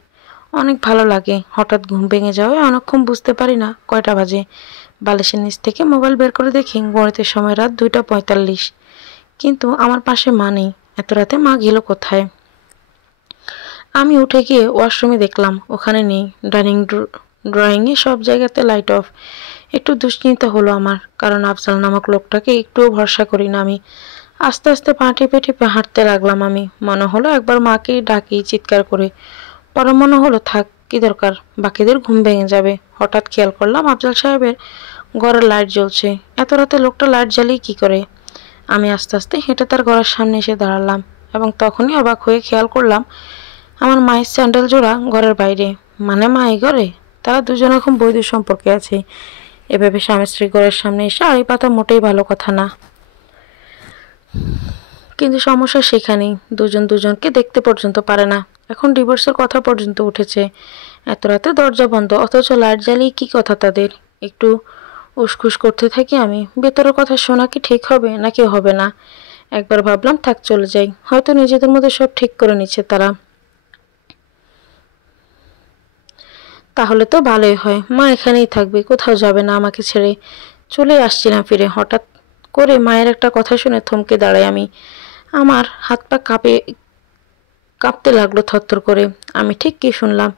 অনেক ভালো লাগে। হঠাৎ ঘুম ভেঙে যাওয়ায় অনেকক্ষণ বুঝতে পারি না কয়টা বাজে। বালিশের নিচ থেকে মোবাইল বের করে দেখি গণিতের সময় রাত 2টা 45। কিন্তু আমার পাশে মা নেই। এত রাতে মা গেল কোথায়? আমি উঠে গিয়ে ওয়াশরুমে দেখলাম ওখানে নেই। ড্রয়িংয়ে সব জায়গাতে লাইট অফ। একটু দুশ্চিন্তা হলো আমার, কারণ আফজাল নামক লোকটাকে একটুও ভরসা করি না আমি। আস্তে আস্তে পা টিপে টিপে হাঁটতে লাগলাম আমি। মনে হলো একবার মাকে ডাকি চিৎকার করে। পরে মনে হলো থাক, কি দরকার, বাকিদের ঘুম ভেঙে যাবে। হঠাৎ খেয়াল করলাম আফজাল সাহেবের ঘরের লাইট জ্বলছে। এত রাতে লোকটা লাইট জ্বালিয়ে কি করে? আমি আস্তে আস্তে হেঁটে তার ঘরের সামনে এসে দাঁড়ালাম, এবং তখনই অবাক হয়ে খেয়াল করলাম আমার মায়ের স্যান্ডেল জোড়া ঘরের বাইরে। মানে মা এই ঘরে? তারা দুজন এখন বৈধ সম্পর্কে আছে। এভাবে স্বামী স্ত্রী ঘরের সামনে এসে আড়ি পাতা মোটেই ভালো কথা না। কিন্তু সমস্যা সেখানেই, দুজন দুজনকে দেখতে পর্যন্ত পারে না। এখন ডিভোর্সের কথা পর্যন্ত উঠেছে। এত রাতে দরজা বন্ধ, অথচ লাইট জ্বালিয়ে কি কথা তাদের? একটু উসখুস করতে থাকি আমি। ভেতরের কথা শোনা কি ঠিক হবে নাকি হবে না? একবার ভাবলাম থাক চলে যাই, হয়তো নিজেদের মধ্যে সব ঠিক করে নিচ্ছে তারা। তাহলে তো ভালোই হয়, মা এখানেই থাকবে, কোথাও যাবে না আমাকে ছেড়ে। চলে আসছিলাম ফিরে, হঠাৎ করে মায়ের একটা কথা শুনে থমকে দাঁড়াই আমি। আমার হাত পা কাঁপতে লাগলো থরথর করে। আমি ঠিক কি শুনলাম?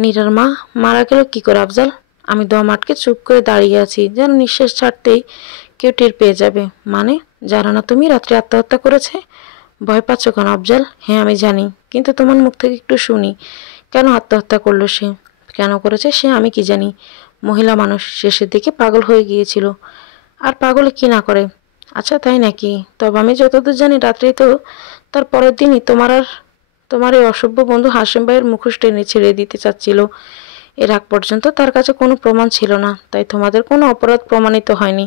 নীরার মা মারা গেল কি করে আফজাল? আমি দম আটকে চুপ করে দাঁড়িয়ে আছি, যেন নিঃশ্বাস ছাড়তেই কেউ টের পেয়ে যাবে। মানে, জানো না তুমি রাত্রে আত্মহত্যা করেছে? ভয় পাচ্ছ কেন আফজাল? হ্যাঁ আমি জানি, কিন্তু তোমার মুখ থেকে একটু শুনি। কেন আত্মহত্যা করলো সে? কেন করেছে সে আমি কি জানি। মহিলা মানুষ, শেষের দিকে পাগল হয়ে গিয়েছিল। আর পাগলে কি না করে? আচ্ছা তাই নাকি? তবে আমি যতদূর জানি রাত্রেই তো, তার পরের দিনই তোমার এই অসভ্য বন্ধু হাসিম ভাইয়ের মুখোশ টেনে ছেড়ে দিতে চাচ্ছিল। এর আগ পর্যন্ত তার কাছে কোনো প্রমাণ ছিল না, তাই তোমাদের কোনো অপরাধ প্রমাণিত হয়নি।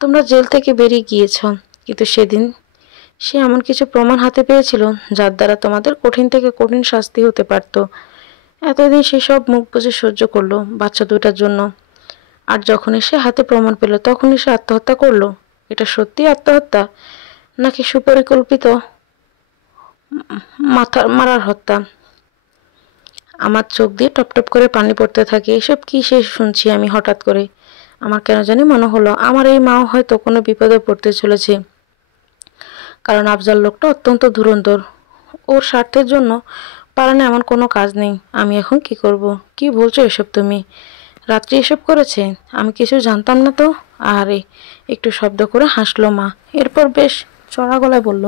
তোমরা জেল থেকে বেরিয়ে গিয়েছ, কিন্তু সেদিন সে এমন কিছু প্রমাণ হাতে পেয়েছিল যার দ্বারা তোমাদের কঠিন থেকে কঠিন শাস্তি হতে পারত। এতদিন সে সব মুখ বুজে সহ্য করলো বাচ্চা দুটার জন্য, আর যখনই সে হাতে প্রমাণ পেল তখনই সে আত্মহত্যা করলো। এটা সত্যি আত্মহত্যা, নাকি সুপরিকল্পিত মারার হত্যা? আমার চোখ দিয়ে টপটপ করে পানি পড়তে থাকে। এসব কি সে শুনছি আমি হঠাৎ করে? আমার কেন জানি মনে হলো আমার এই মাও হয়তো কোনো বিপদে পড়তে চলেছে, কারণ আফজাল লোকটা অত্যন্ত ধুরন্ধর। ওর স্বার্থের জন্য পারে না এমন কোনো কাজ নেই। আমি এখন কি করব? কি বলছো এসব তুমি? রাত্রি এসব করেছে? আমি কিছু জানতাম না তো। আরে, একটু শব্দ করে হাসলো মা, এরপর বেশ চড়া গলায় বলল,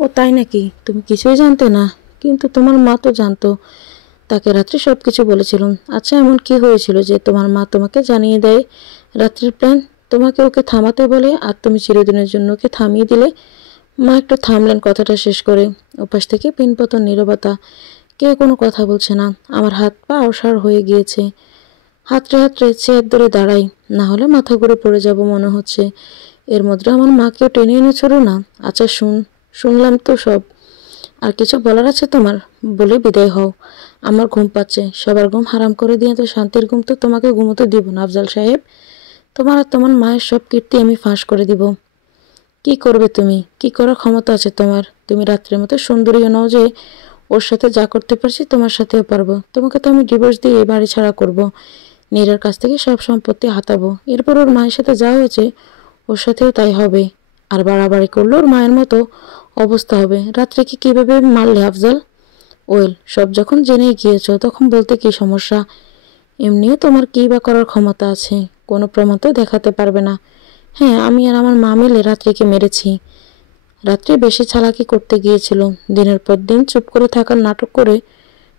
ও তাই নাকি? তুমি কিছুই জানতে না? কিন্তু তোমার মা তো জানতো, তাকে রাত্রে সব কিছু বলেছিলাম। আচ্ছা এমন কি হয়েছিল যে তোমার মা তোমাকে জানিয়ে দেয় রাত্রির প্ল্যান? তোমাকে ওকে থামাতে বলে আর তুমি চিরদিনের জন্য ওকে থামিয়ে দিলে। মা একটু থামলেন কথাটা শেষ করে। ওপাশ থেকে পিনপতন নীরবতা, কেউ কোনো কথা বলছে না। আমার হাত পা অসাড় হয়ে গিয়েছে। হাতড়ে হাতড়ে চেয়ার ধরে দাঁড়াই, না হলে মাথা ঘুরে পড়ে যাব মনে হচ্ছে। এর মধ্যে আমার মাকেও টেনে এনে ছোড়ো না। আচ্ছা শুনলাম তো সব। আর কিছু বলার আছে তোমার? বলে বিদায় হও। আমার ঘুম পাচ্ছে। সবার ঘুম হারাম করে দিয়ে তো শান্তির ঘুম তো তোমাকে ঘুমোতে দিব না আফজাল সাহেব। তোমার আর তোমার মায়ের সব কীর্তি আমি ফাঁস করে দিব। কি করবে তুমি? কি করার ক্ষমতা আছে তোমার? তুমি রাত্রের মতো সুন্দরীও নও যে ওর সাথে যা করতে পারছি তোমার সাথেও পারবো। তোমাকে তো আমি ডিভোর্স দিয়ে বাড়ি ছাড়া করব। নীরার কাছ থেকে সব সম্পত্তি হাতাবো। এরপর ওর মায়ের সাথে যা হয়েছে ওর সাথেও তাই হবে। আর বাড়াবাড়ি করলে ওর মায়ের মতো অবস্থা হবে। রাত্রে কি কিভাবে মারলে আফজাল? ওয়েল, সব যখন জেনেই গিয়েছ তখন বলতে কি সমস্যা? এমনিও তোমার কী বা করার ক্ষমতা আছে? কোনো প্রমাণ তো দেখাতে পারবে না। হ্যাঁ, আমি আর আমার মা মিলে রাত্রিকে মেরেছি। রাত্রি বেশি চালাকি করতে গিয়েছিল, দিনের পর দিন চুপ করে থাকার নাটক করে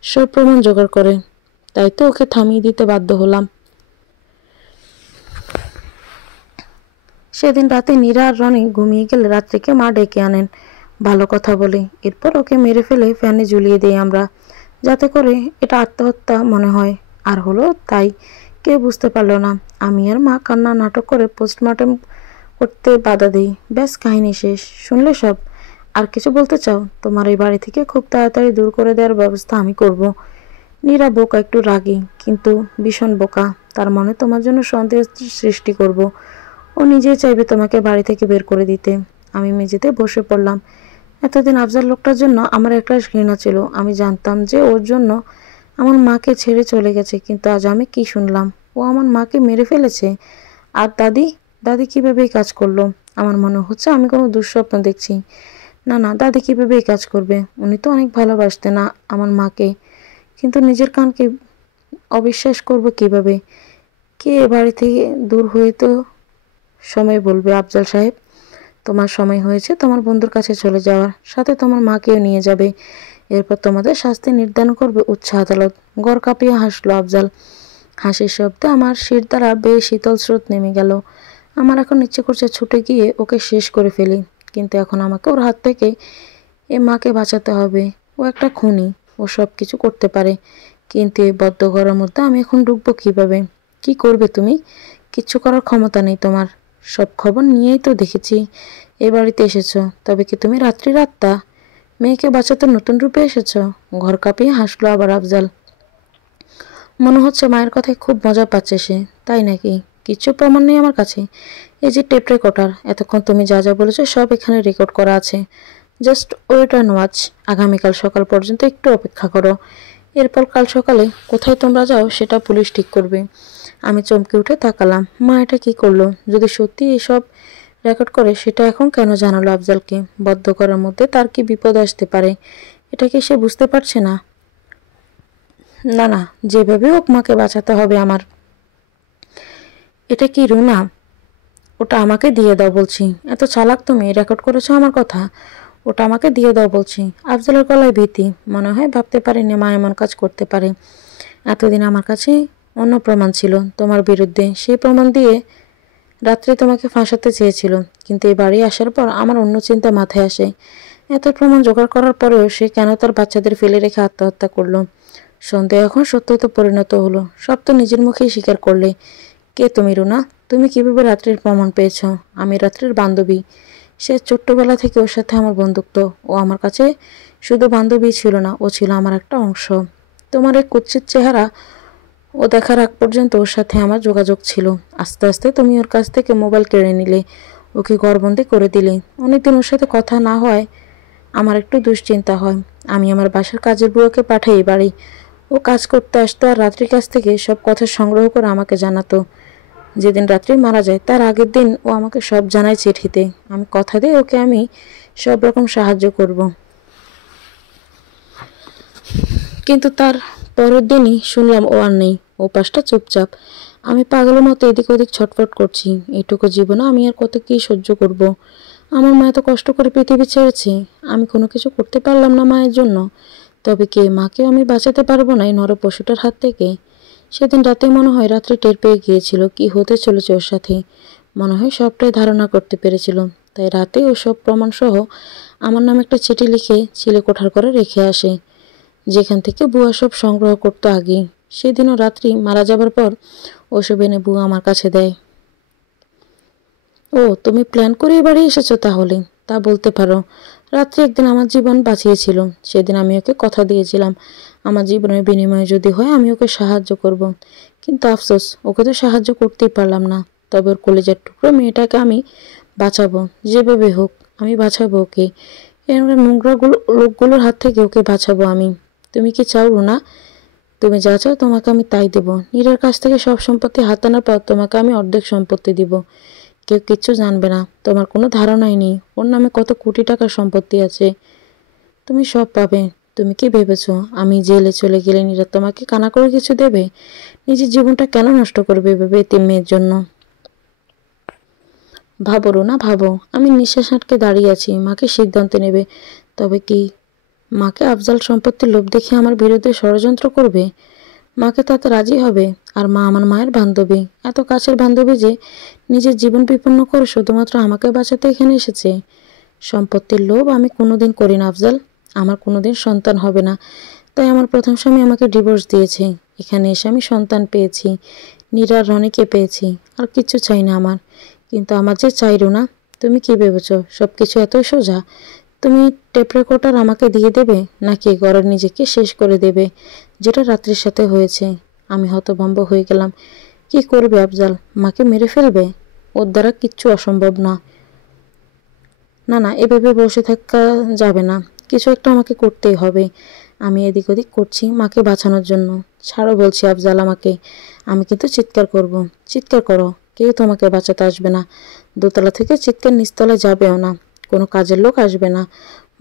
সব প্রমাণ জোগাড় করে। তাই তো ওকে থামিয়ে দিতে বাধ্য হলাম। সেদিন রাতে নীরা আর রনি ঘুমিয়ে গেলে রাত্রিকে মা ডেকে আনেন ভালো কথা বলে। এরপর ওকে মেরে ফেলে ফ্যানে ঝুলিয়ে দিই আমরা, যাতে করে এটা আত্মহত্যা মনে হয়। আর হলো তাই, কেউ বুঝতে পারলো না। আমি আর মা কান্না নাটক করে পোস্টমর্টম করতে বাধা দিই। ব্যাস, কাহিনী শেষ। শুনলে সব? আর কিছু বলতে চাও? তোমার এই বাড়ি থেকে খুব তাড়াতাড়ি দূর করে দেওয়ার ব্যবস্থা আমি করব। নীরা বোকা, একটু রাগী, কিন্তু ভীষণ বোকা। তার মনে তোমার জন্য সন্দেহ সৃষ্টি করব। ও নিজেই চাইবে তোমাকে বাড়ি থেকে বের করে দিতে। আমি মেঝেতে বসে পড়লাম। এতদিন আফজাল লোকটার জন্য আমার একটা ঘৃণা ছিল। আমি জানতাম যে ওর জন্য আমার মাকে ছেড়ে চলে গেছে, কিন্তু আজ আমি কি শুনলাম? ও আমার মাকে মেরে ফেলেছে। আর দাদি দাদি কিভাবে এই কাজ করলো? আমার মনে হচ্ছে আমি কোনো দুঃস্বপ্ন দেখছি। না না, দাদি কিভাবে এই কাজ করবে? উনি তো অনেক ভালোবাসতেন না আমার মাকে, কিন্তু নিজের কানকে অবিশ্বাস করবো কিভাবে? কে এ বাড়ি থেকে দূর হয়ে তো সময় বলবে আফজাল সাহেব। তোমার সময় হয়েছে তোমার বন্ধুর কাছে চলে যাওয়ার, সাথে তোমার মাকেও নিয়ে যাবে। এরপর তোমাদের শাস্তি নির্ধারণ করবে উচ্চ আদালত। গড় কাঁপিয়ে হাসলো আফজাল। হাসির শব্দে আমার শির দ্বারা বেয়ে শীতল স্রোত নেমে গেল। আমার এখন ইচ্ছে করছে ছুটে গিয়ে ওকে শেষ করে ফেলি, কিন্তু এখন আমাকে ওর হাত থেকে এ মাকে বাঁচাতে হবে। ও একটা খুনি, ও সব কিছু করতে পারে। কিন্তু এই বদ্ধ ঘরের মধ্যে আমি এখন ঢুকবো কিভাবে? কি করবে তুমি? কিচ্ছু করার ক্ষমতা নেই তোমার। সব খবর নিয়েই তো দেখেছি এ বাড়িতে এসেছো। তবে কি তুমি রাত্রির আত্মা? মেয়েকে বাঁচাতে নতুন রূপে এসেছো? ঘর কাঁপিয়ে হাসলো আবার আফজাল। মনে হচ্ছে মায়ের কথায় খুব মজা পাচ্ছে সে। তাই নাকি? কিচ্ছু প্রমাণ নেই আমার কাছে। এই যে টেপ রেকর্ডার, এতক্ষণ তুমি যা যা বলেছো সব এখানে রেকর্ড করা আছে। Just wait and watch. আগামীকাল সকাল পর্যন্ত একটু অপেক্ষা করো। এরপর কাল সকালে কোথায় তোমরা যাও সেটা পুলিশ ঠিক করবে। আমি চমকে উঠে তাকালাম, মা এটা কি করলো? যদি সত্যি এসব রেকর্ড করে সেটা এখন কেন জানালো আফজালকে? বদ্ধ করার মধ্যে তার কি বিপদ আসতে পারে, এটা কি সে বুঝতে পারছে না? না না, যেভাবে হোক মাকে বাঁচাতে হবে আমার। এটা কি রুনা? ওটা আমাকে দিয়ে দাও বলছি। এত চালাক তুমি, রেকর্ড করেছো আমার কথা? ওটা আমাকে দিয়ে দাও বলছি। আফজালের গলায় ভীতি, মনে হয় ভাবতে পারিনি মা এমন কাজ করতে পারে। এতদিন আমার কাছে অন্য প্রমাণ ছিল তোমার বিরুদ্ধে, সেই প্রমাণ দিয়ে রাত্রে তোমাকে ফাঁসাতে চেয়েছিল, কিন্তু এই বাড়ি আসার পর আমার অন্য চিন্তা মাথায় আসে। এত প্রমাণ জোগাড় করার পরেও সে কেন তার বাচ্চাদের ফেলে রেখে আত্মহত্যা করলো? সন্দেহ এখন সত্যতে পরিণত হলো। সব তো নিজের মুখেই স্বীকার করলে। কে তুমি রুনা? তুমি কিভাবে রাত্রির প্রমাণ পেয়েছ? আমি রাত্রির বান্ধবী। সে ছোট্টবেলা থেকে ওর সাথে আমার বন্ধুত্ব। ও আমার কাছে শুধু বান্ধবী ছিল না, ও ছিল আমার একটা অংশ। তোমার এই কুৎসিত চেহারা ও দেখার আগ পর্যন্ত ওর সাথে আমার যোগাযোগ ছিল। আস্তে আস্তে তুমি ওর কাছ থেকে মোবাইল কেড়ে নিলে, ওকে ঘরবন্দি করে দিলে। অনেকদিন ওর সাথে কথা না হয় আমার একটু দুশ্চিন্তা হয়। আমি আমার বাসার কাজের বুয়াকে পাঠাই বাড়ি। ও কাজ করতে আসতো আর রাত্রির কাছ থেকে সব কথা সংগ্রহ করে আমাকে জানাতো। যেদিন রাত্রি মারা যায় তার আগের দিন ও আমাকে সব জানায় চিঠিতে। আমি কথা দিই ওকে আমি সব রকম সাহায্য করব। কিন্তু তার পরের দিনই শুনলাম ও আর নেই। ও পাশটা চুপচাপ। আমি পাগলের মতো এদিক ওদিক ছটফট করছি। এইটুকু জীবনে আমি আর কত কী সহ্য করব। আমার মা এত কষ্ট করে পৃথিবী ছেড়েছে, আমি কোনো কিছু করতে পারলাম না মায়ের জন্য। তবে কে মাকেও আমি বাঁচাতে পারবো না এই নরপশুটার হাত থেকে? সেদিন রাতে মনে হয় রাত্রে টের পেয়ে গিয়েছিল কি হতে চলেছে ওর সাথে। মনে হয় সবটাই ধারণা করতে পেরেছিল। তাই রাতে ও সব প্রমাণসহ আমার নামে একটা চিঠি লিখে চিলেকোঠার করে রেখে আসে, যেখান থেকে বুয়া সব সংগ্রহ করতো আগেই। সেদিনও রাত্রি মারা যাবার পর ওসব এনে বুয়া আমার কাছে দেয়। ও, তুমি প্ল্যান করে বাড়ি এসেছো তাহলে? তা বলতে পারো। রাত্রি একদিন আমার জীবন বাঁচিয়েছিল। সেদিন আমি ওকে কথা দিয়েছিলাম আমার জীবনের বিনিময়ে যদি হয় আমি ওকে সাহায্য করব। কিন্তু আফসোস, ওকে তো সাহায্য করতেই পারলাম না। তবে ওর কলেজের টুকরো মেয়েটাকে আমি বাঁচাবো, যেভাবে হোক আমি বাঁচাবো ওকে। এর নোংরাগুলো লোকগুলোর হাত থেকে ওকে বাঁচাবো আমি। তুমি কি চাও রুনা? তুমি যা চাও তোমাকে আমি তাই দেব। নীরার কাছ থেকে সব সম্পত্তি হাতানোর পর তোমাকে আমি অর্ধেক সম্পত্তি দিব। কেউ কিচ্ছু জানবে না। তোমার কোনো ধারণাই নেই ওর নামে কত কোটি টাকার সম্পত্তি আছে। তুমি সব পাবে। তুমি কি ভেবেছো আমি জেলে চলে গেলে নীরা তোমাকে কানা করে কিছু দেবে? নিজের জীবনটা কেন নষ্ট করবে ভেবে এতিম মেয়ের জন্য? ভাবো রুনা, ভাবো। আমি নিঃশ্বাস আটকে দাঁড়িয়ে আছি, মাকে সিদ্ধান্ত নেবে। তবে কি মাকে আফজাল সম্পত্তির লোভ দেখে আমার বিরুদ্ধে ষড়যন্ত্র করবে? মাকে তাতে রাজি হবে। আর মা আমার মায়ের বান্ধবী, এত কাছের বান্ধবী যে নিজের জীবন বিপন্ন করে শুধুমাত্র আমাকে বাঁচাতে এখানে এসেছে। সম্পত্তির লোভ আমি কোনোদিন করি না আফজাল। আমার কোনোদিন সন্তান হবে না, তাই আমার প্রথম স্বামী আমাকে ডিভোর্স দিয়েছে। এখানে এসে আমি সন্তান পেয়েছি, নীরা রনিকে পেয়েছি। আর কিচ্ছু চাই না আমার। কিন্তু আমার যে চাইরো না। তুমি কি ভেবেছো সব কিছু এতই সোজা? তুমি টেপ রেকর্ডার আমাকে দিয়ে দেবে, নাকি ঘরের নিজেকে শেষ করে দেবে, যেটা রাত্রির সাথে হয়েছে? আমি হতভম্ব হয়ে গেলাম। কি করবে আফজাল? মাকে মেরে ফেলবে? ওর দ্বারা কিচ্ছু অসম্ভব না। না না, এভাবে বসে থাকা যাবে না। কিছু একটা আমাকে করতেই হবে। আমি এদিক ওদিক করছি মাকে বাঁচানোর জন্য। ছাড়ো বলছি আফজাল আমাকে। আমি কিন্তু চিৎকার করব। চিৎকার করো, কেউ তোমাকে বাঁচাতে আসবে না। দোতলা থেকে চিৎকার নিচতলায় যাবেও না। কোনো কাজের লোক আসবে না।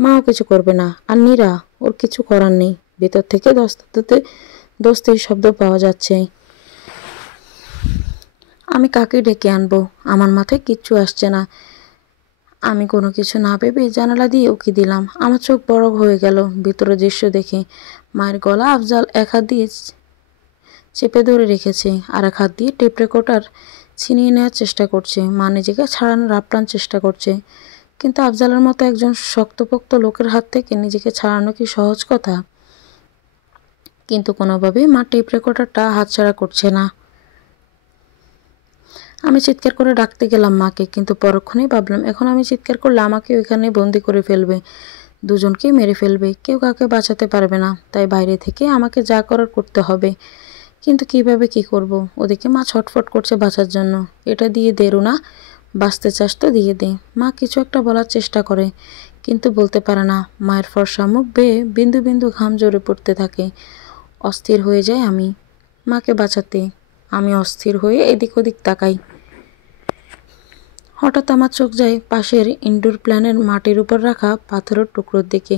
মাও কিছু করবে না। আর নীরা, ওর কিছু করার নেই। ভেতর থেকে দস্তির শব্দ পাওয়া যাচ্ছে। আমি কাকে ডেকে আনবো? আমার মাথায় কিচ্ছু আসছে না। আমি কোনো কিছু না ভেবে জানালা দিয়ে উকি দিলাম। আমার চোখ বড় হয়ে গেল ভিতরের দৃশ্য দেখে। মায়ের গলা আফজাল এক হাত দিয়ে চেপে ধরে রেখেছে, আর এক হাত দিয়ে টেপ রেকর্ডার ছিনিয়ে নেওয়ার চেষ্টা করছে। মা নিজেকে ছাড়ানোর আপ্রাণ চেষ্টা করছে। কিন্তু আফজালের মতো একজন শক্তপোক্ত লোকের হাত থেকে নিজেকে ছাড়ানো কি সহজ কথা? কিন্তু কোনোভাবেই মা টেপ রেকর্ডারটা হাতছাড়া করছে না। আমি চিৎকার করে ডাকতে গেলাম মাকে, কিন্তু পরক্ষণেই ভাবলাম এখন আমি চিৎকার করলে আমাকে ওইখানে বন্দি করে ফেলবে, দুজনকেই মেরে ফেলবে। কেউ কাউকে বাঁচাতে পারবে না। তাই বাইরে থেকে আমাকে যা করার করতে হবে। কিন্তু কিভাবে কি করব? ওদিকে মা ছটফট করছে বাঁচার জন্য। এটা দিয়ে দে রুনা, বাঁচতে চাস তো দিয়ে দে। মা কিছু একটা বলার চেষ্টা করে, কিন্তু বলতে পারে না। মায়ের ফর্সা মুখ বেয়ে বিন্দু বিন্দু ঘাম ঝরে পড়তে থাকে। অস্থির হয়ে যাই আমি মাকে বাঁচাতে। আমি অস্থির হয়ে এদিক ওদিক তাকাই। হঠাৎ আমার চোখ যায় পাশের ইনডোর প্ল্যানের মাটির উপর রাখা পাথরের টুকরোর দিকে।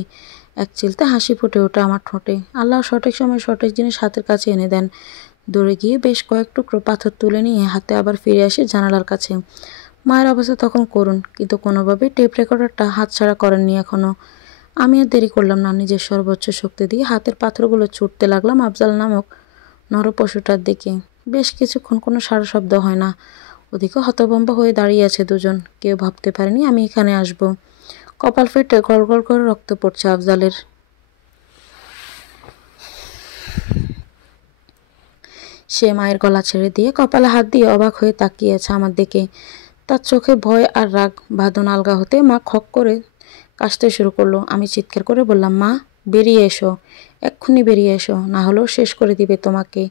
এক চিলতে হাসি ফুটে ওঠে আমার ঠোঁটে। আল্লাহ সঠিক সময় সঠিক জিনিস হাতের কাছে এনে দেন। দৌড়ে গিয়ে বেশ কয়েক টুকরো পাথর তুলে নিয়ে হাতে আবার ফিরে আসি জানালার কাছে। মায়ের অবস্থা তখন করুণ, কিন্তু কোনোভাবেই টেপ রেকর্ডারটা হাতছাড়া করেননি এখনও। আমি আর দেরি করলাম না, নিজের সর্বোচ্চ শক্তি দিয়ে হাতের পাথরগুলো ছুটতে লাগলাম আফজাল নামক নরপশুটার দিকে। বেশ কিছুক্ষণ কোনো সাড়া শব্দ হয় না। ওদিকে হতভম্ব হয়ে দাঁড়িয়ে আছে দুজন। কেউ ভাবতে পারেনি আমি এখানে আসব। কপাল ফেটে গল গল করে রক্ত পড়ছে আফজালের। সে মায়ের গলা ছেড়ে দিয়ে কপালে হাত দিয়ে অবাক হয়ে তাকিয়ে আছে আমার দিকে। তার চোখে ভয় আর রাগ বাঁধন আলগা হতে মা খক করে কাশতে শুরু করলো। আমি চিৎকার করে বললাম, মা বেরিয়ে এসো, এক্ষুনি বেরিয়ে এসো, না হলেও শেষ করে দিবে তোমাকে।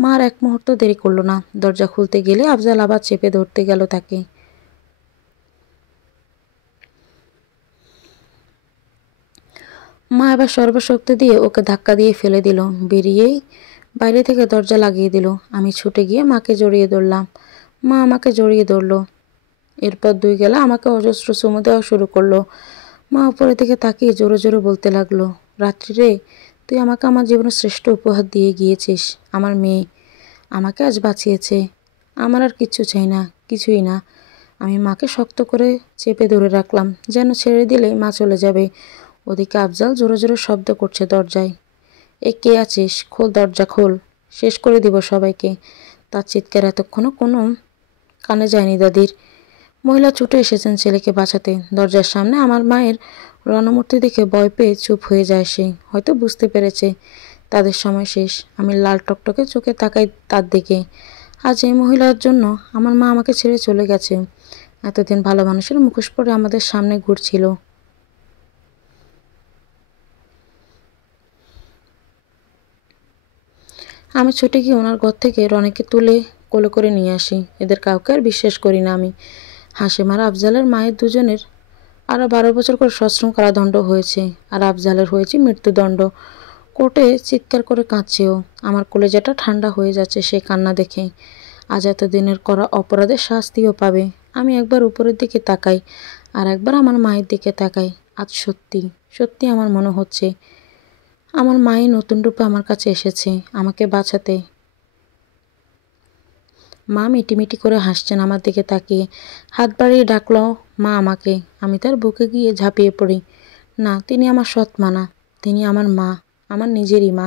মা আর এক মুহূর্ত দেরি করলো না। দরজা খুলতে গেলে আফজাল আবার চেপে ধরতে গেল তাকে। মা এবার সর্বশক্তি দিয়ে ওকে ধাক্কা দিয়ে ফেলে দিল। বেরিয়েই বাইরে থেকে দরজা লাগিয়ে দিল। আমি ছুটে গিয়ে মাকে জড়িয়ে ধরলাম। মা আমাকে জড়িয়ে ধরলো। এরপর দুই গেলা আমাকে অজস্র চুমু দেওয়া শুরু করলো। মা উপরের দিকে তাকিয়ে জোরে জোরে বলতে লাগলো, রাত্রি রে, তুই আমাকে আমার জীবনের শ্রেষ্ঠ উপহার দিয়ে গিয়েছিস। আমার মেয়ে আমাকে আজ বাঁচিয়েছে। আমার আর কিচ্ছু চাই না, কিছুই না। আমি মাকে শক্ত করে চেপে ধরে রাখলাম, যেন ছেড়ে দিলে মা চলে যাবে। ওদিকে আফজাল জোরে জোরে শব্দ করছে দরজায়। এ কে আছিস? খোল দরজা, খোল, শেষ করে দিব সবাইকে। তার চিৎকার এতক্ষণও কোনো কানে যায়নি দাদির। মহিলা ছুটে এসেছেন ছেলেকে বাঁচাতে। দরজার সামনে আমার মায়ের রণমূর্তি দেখে ভয় পেয়ে চুপ হয়ে যায় সে। হয়তো বুঝতে পেরেছে তাদের সময় শেষ। আমি লাল টকটকে চোখে তাকাই তার দিকে। আজ এই মহিলার জন্য আমার মা আমাকে ছেড়ে চলে গেছে। এতদিন ভালো মানুষের মুখোশ পরে আমাদের সামনে ঘুরছিল। আমি ছুটে গিয়ে ওনার ঘর থেকে রনিকে তুলে কোলে করে নিয়ে আসি। এদের কাউকে আর বিশ্বাস করি না আমি। হাসিমার আফজালের মায়ের দুজনের আরও 12 বছর করে সশ্রম কারাদণ্ড হয়েছে, আর আফজালের হয়েছে মৃত্যুদণ্ড। কোর্টে চিৎকার করে কাঁদছে ও। আমার কলেজাটা ঠান্ডা হয়ে যাচ্ছে সে কান্না দেখে। আজ এতদিনের করা অপরাধের শাস্তিও পাবে। আমি একবার উপরের দিকে তাকাই, আর একবার আমার মায়ের দিকে তাকাই। আজ সত্যি সত্যি আমার মনে হচ্ছে আমার মাই নতুন রূপে আমার কাছে এসেছে আমাকে বাঁচাতে। মা মিটিমিটি করে হাসছেন আমার দিকে তাকিয়ে। হাত বাড়িয়ে ডাকলো মা আমাকে। আমি তার বুকে গিয়ে ঝাঁপিয়ে পড়ি। না, তিনি আমার সৎ মা না, তিনি আমার মা, আমার নিজেরই মা।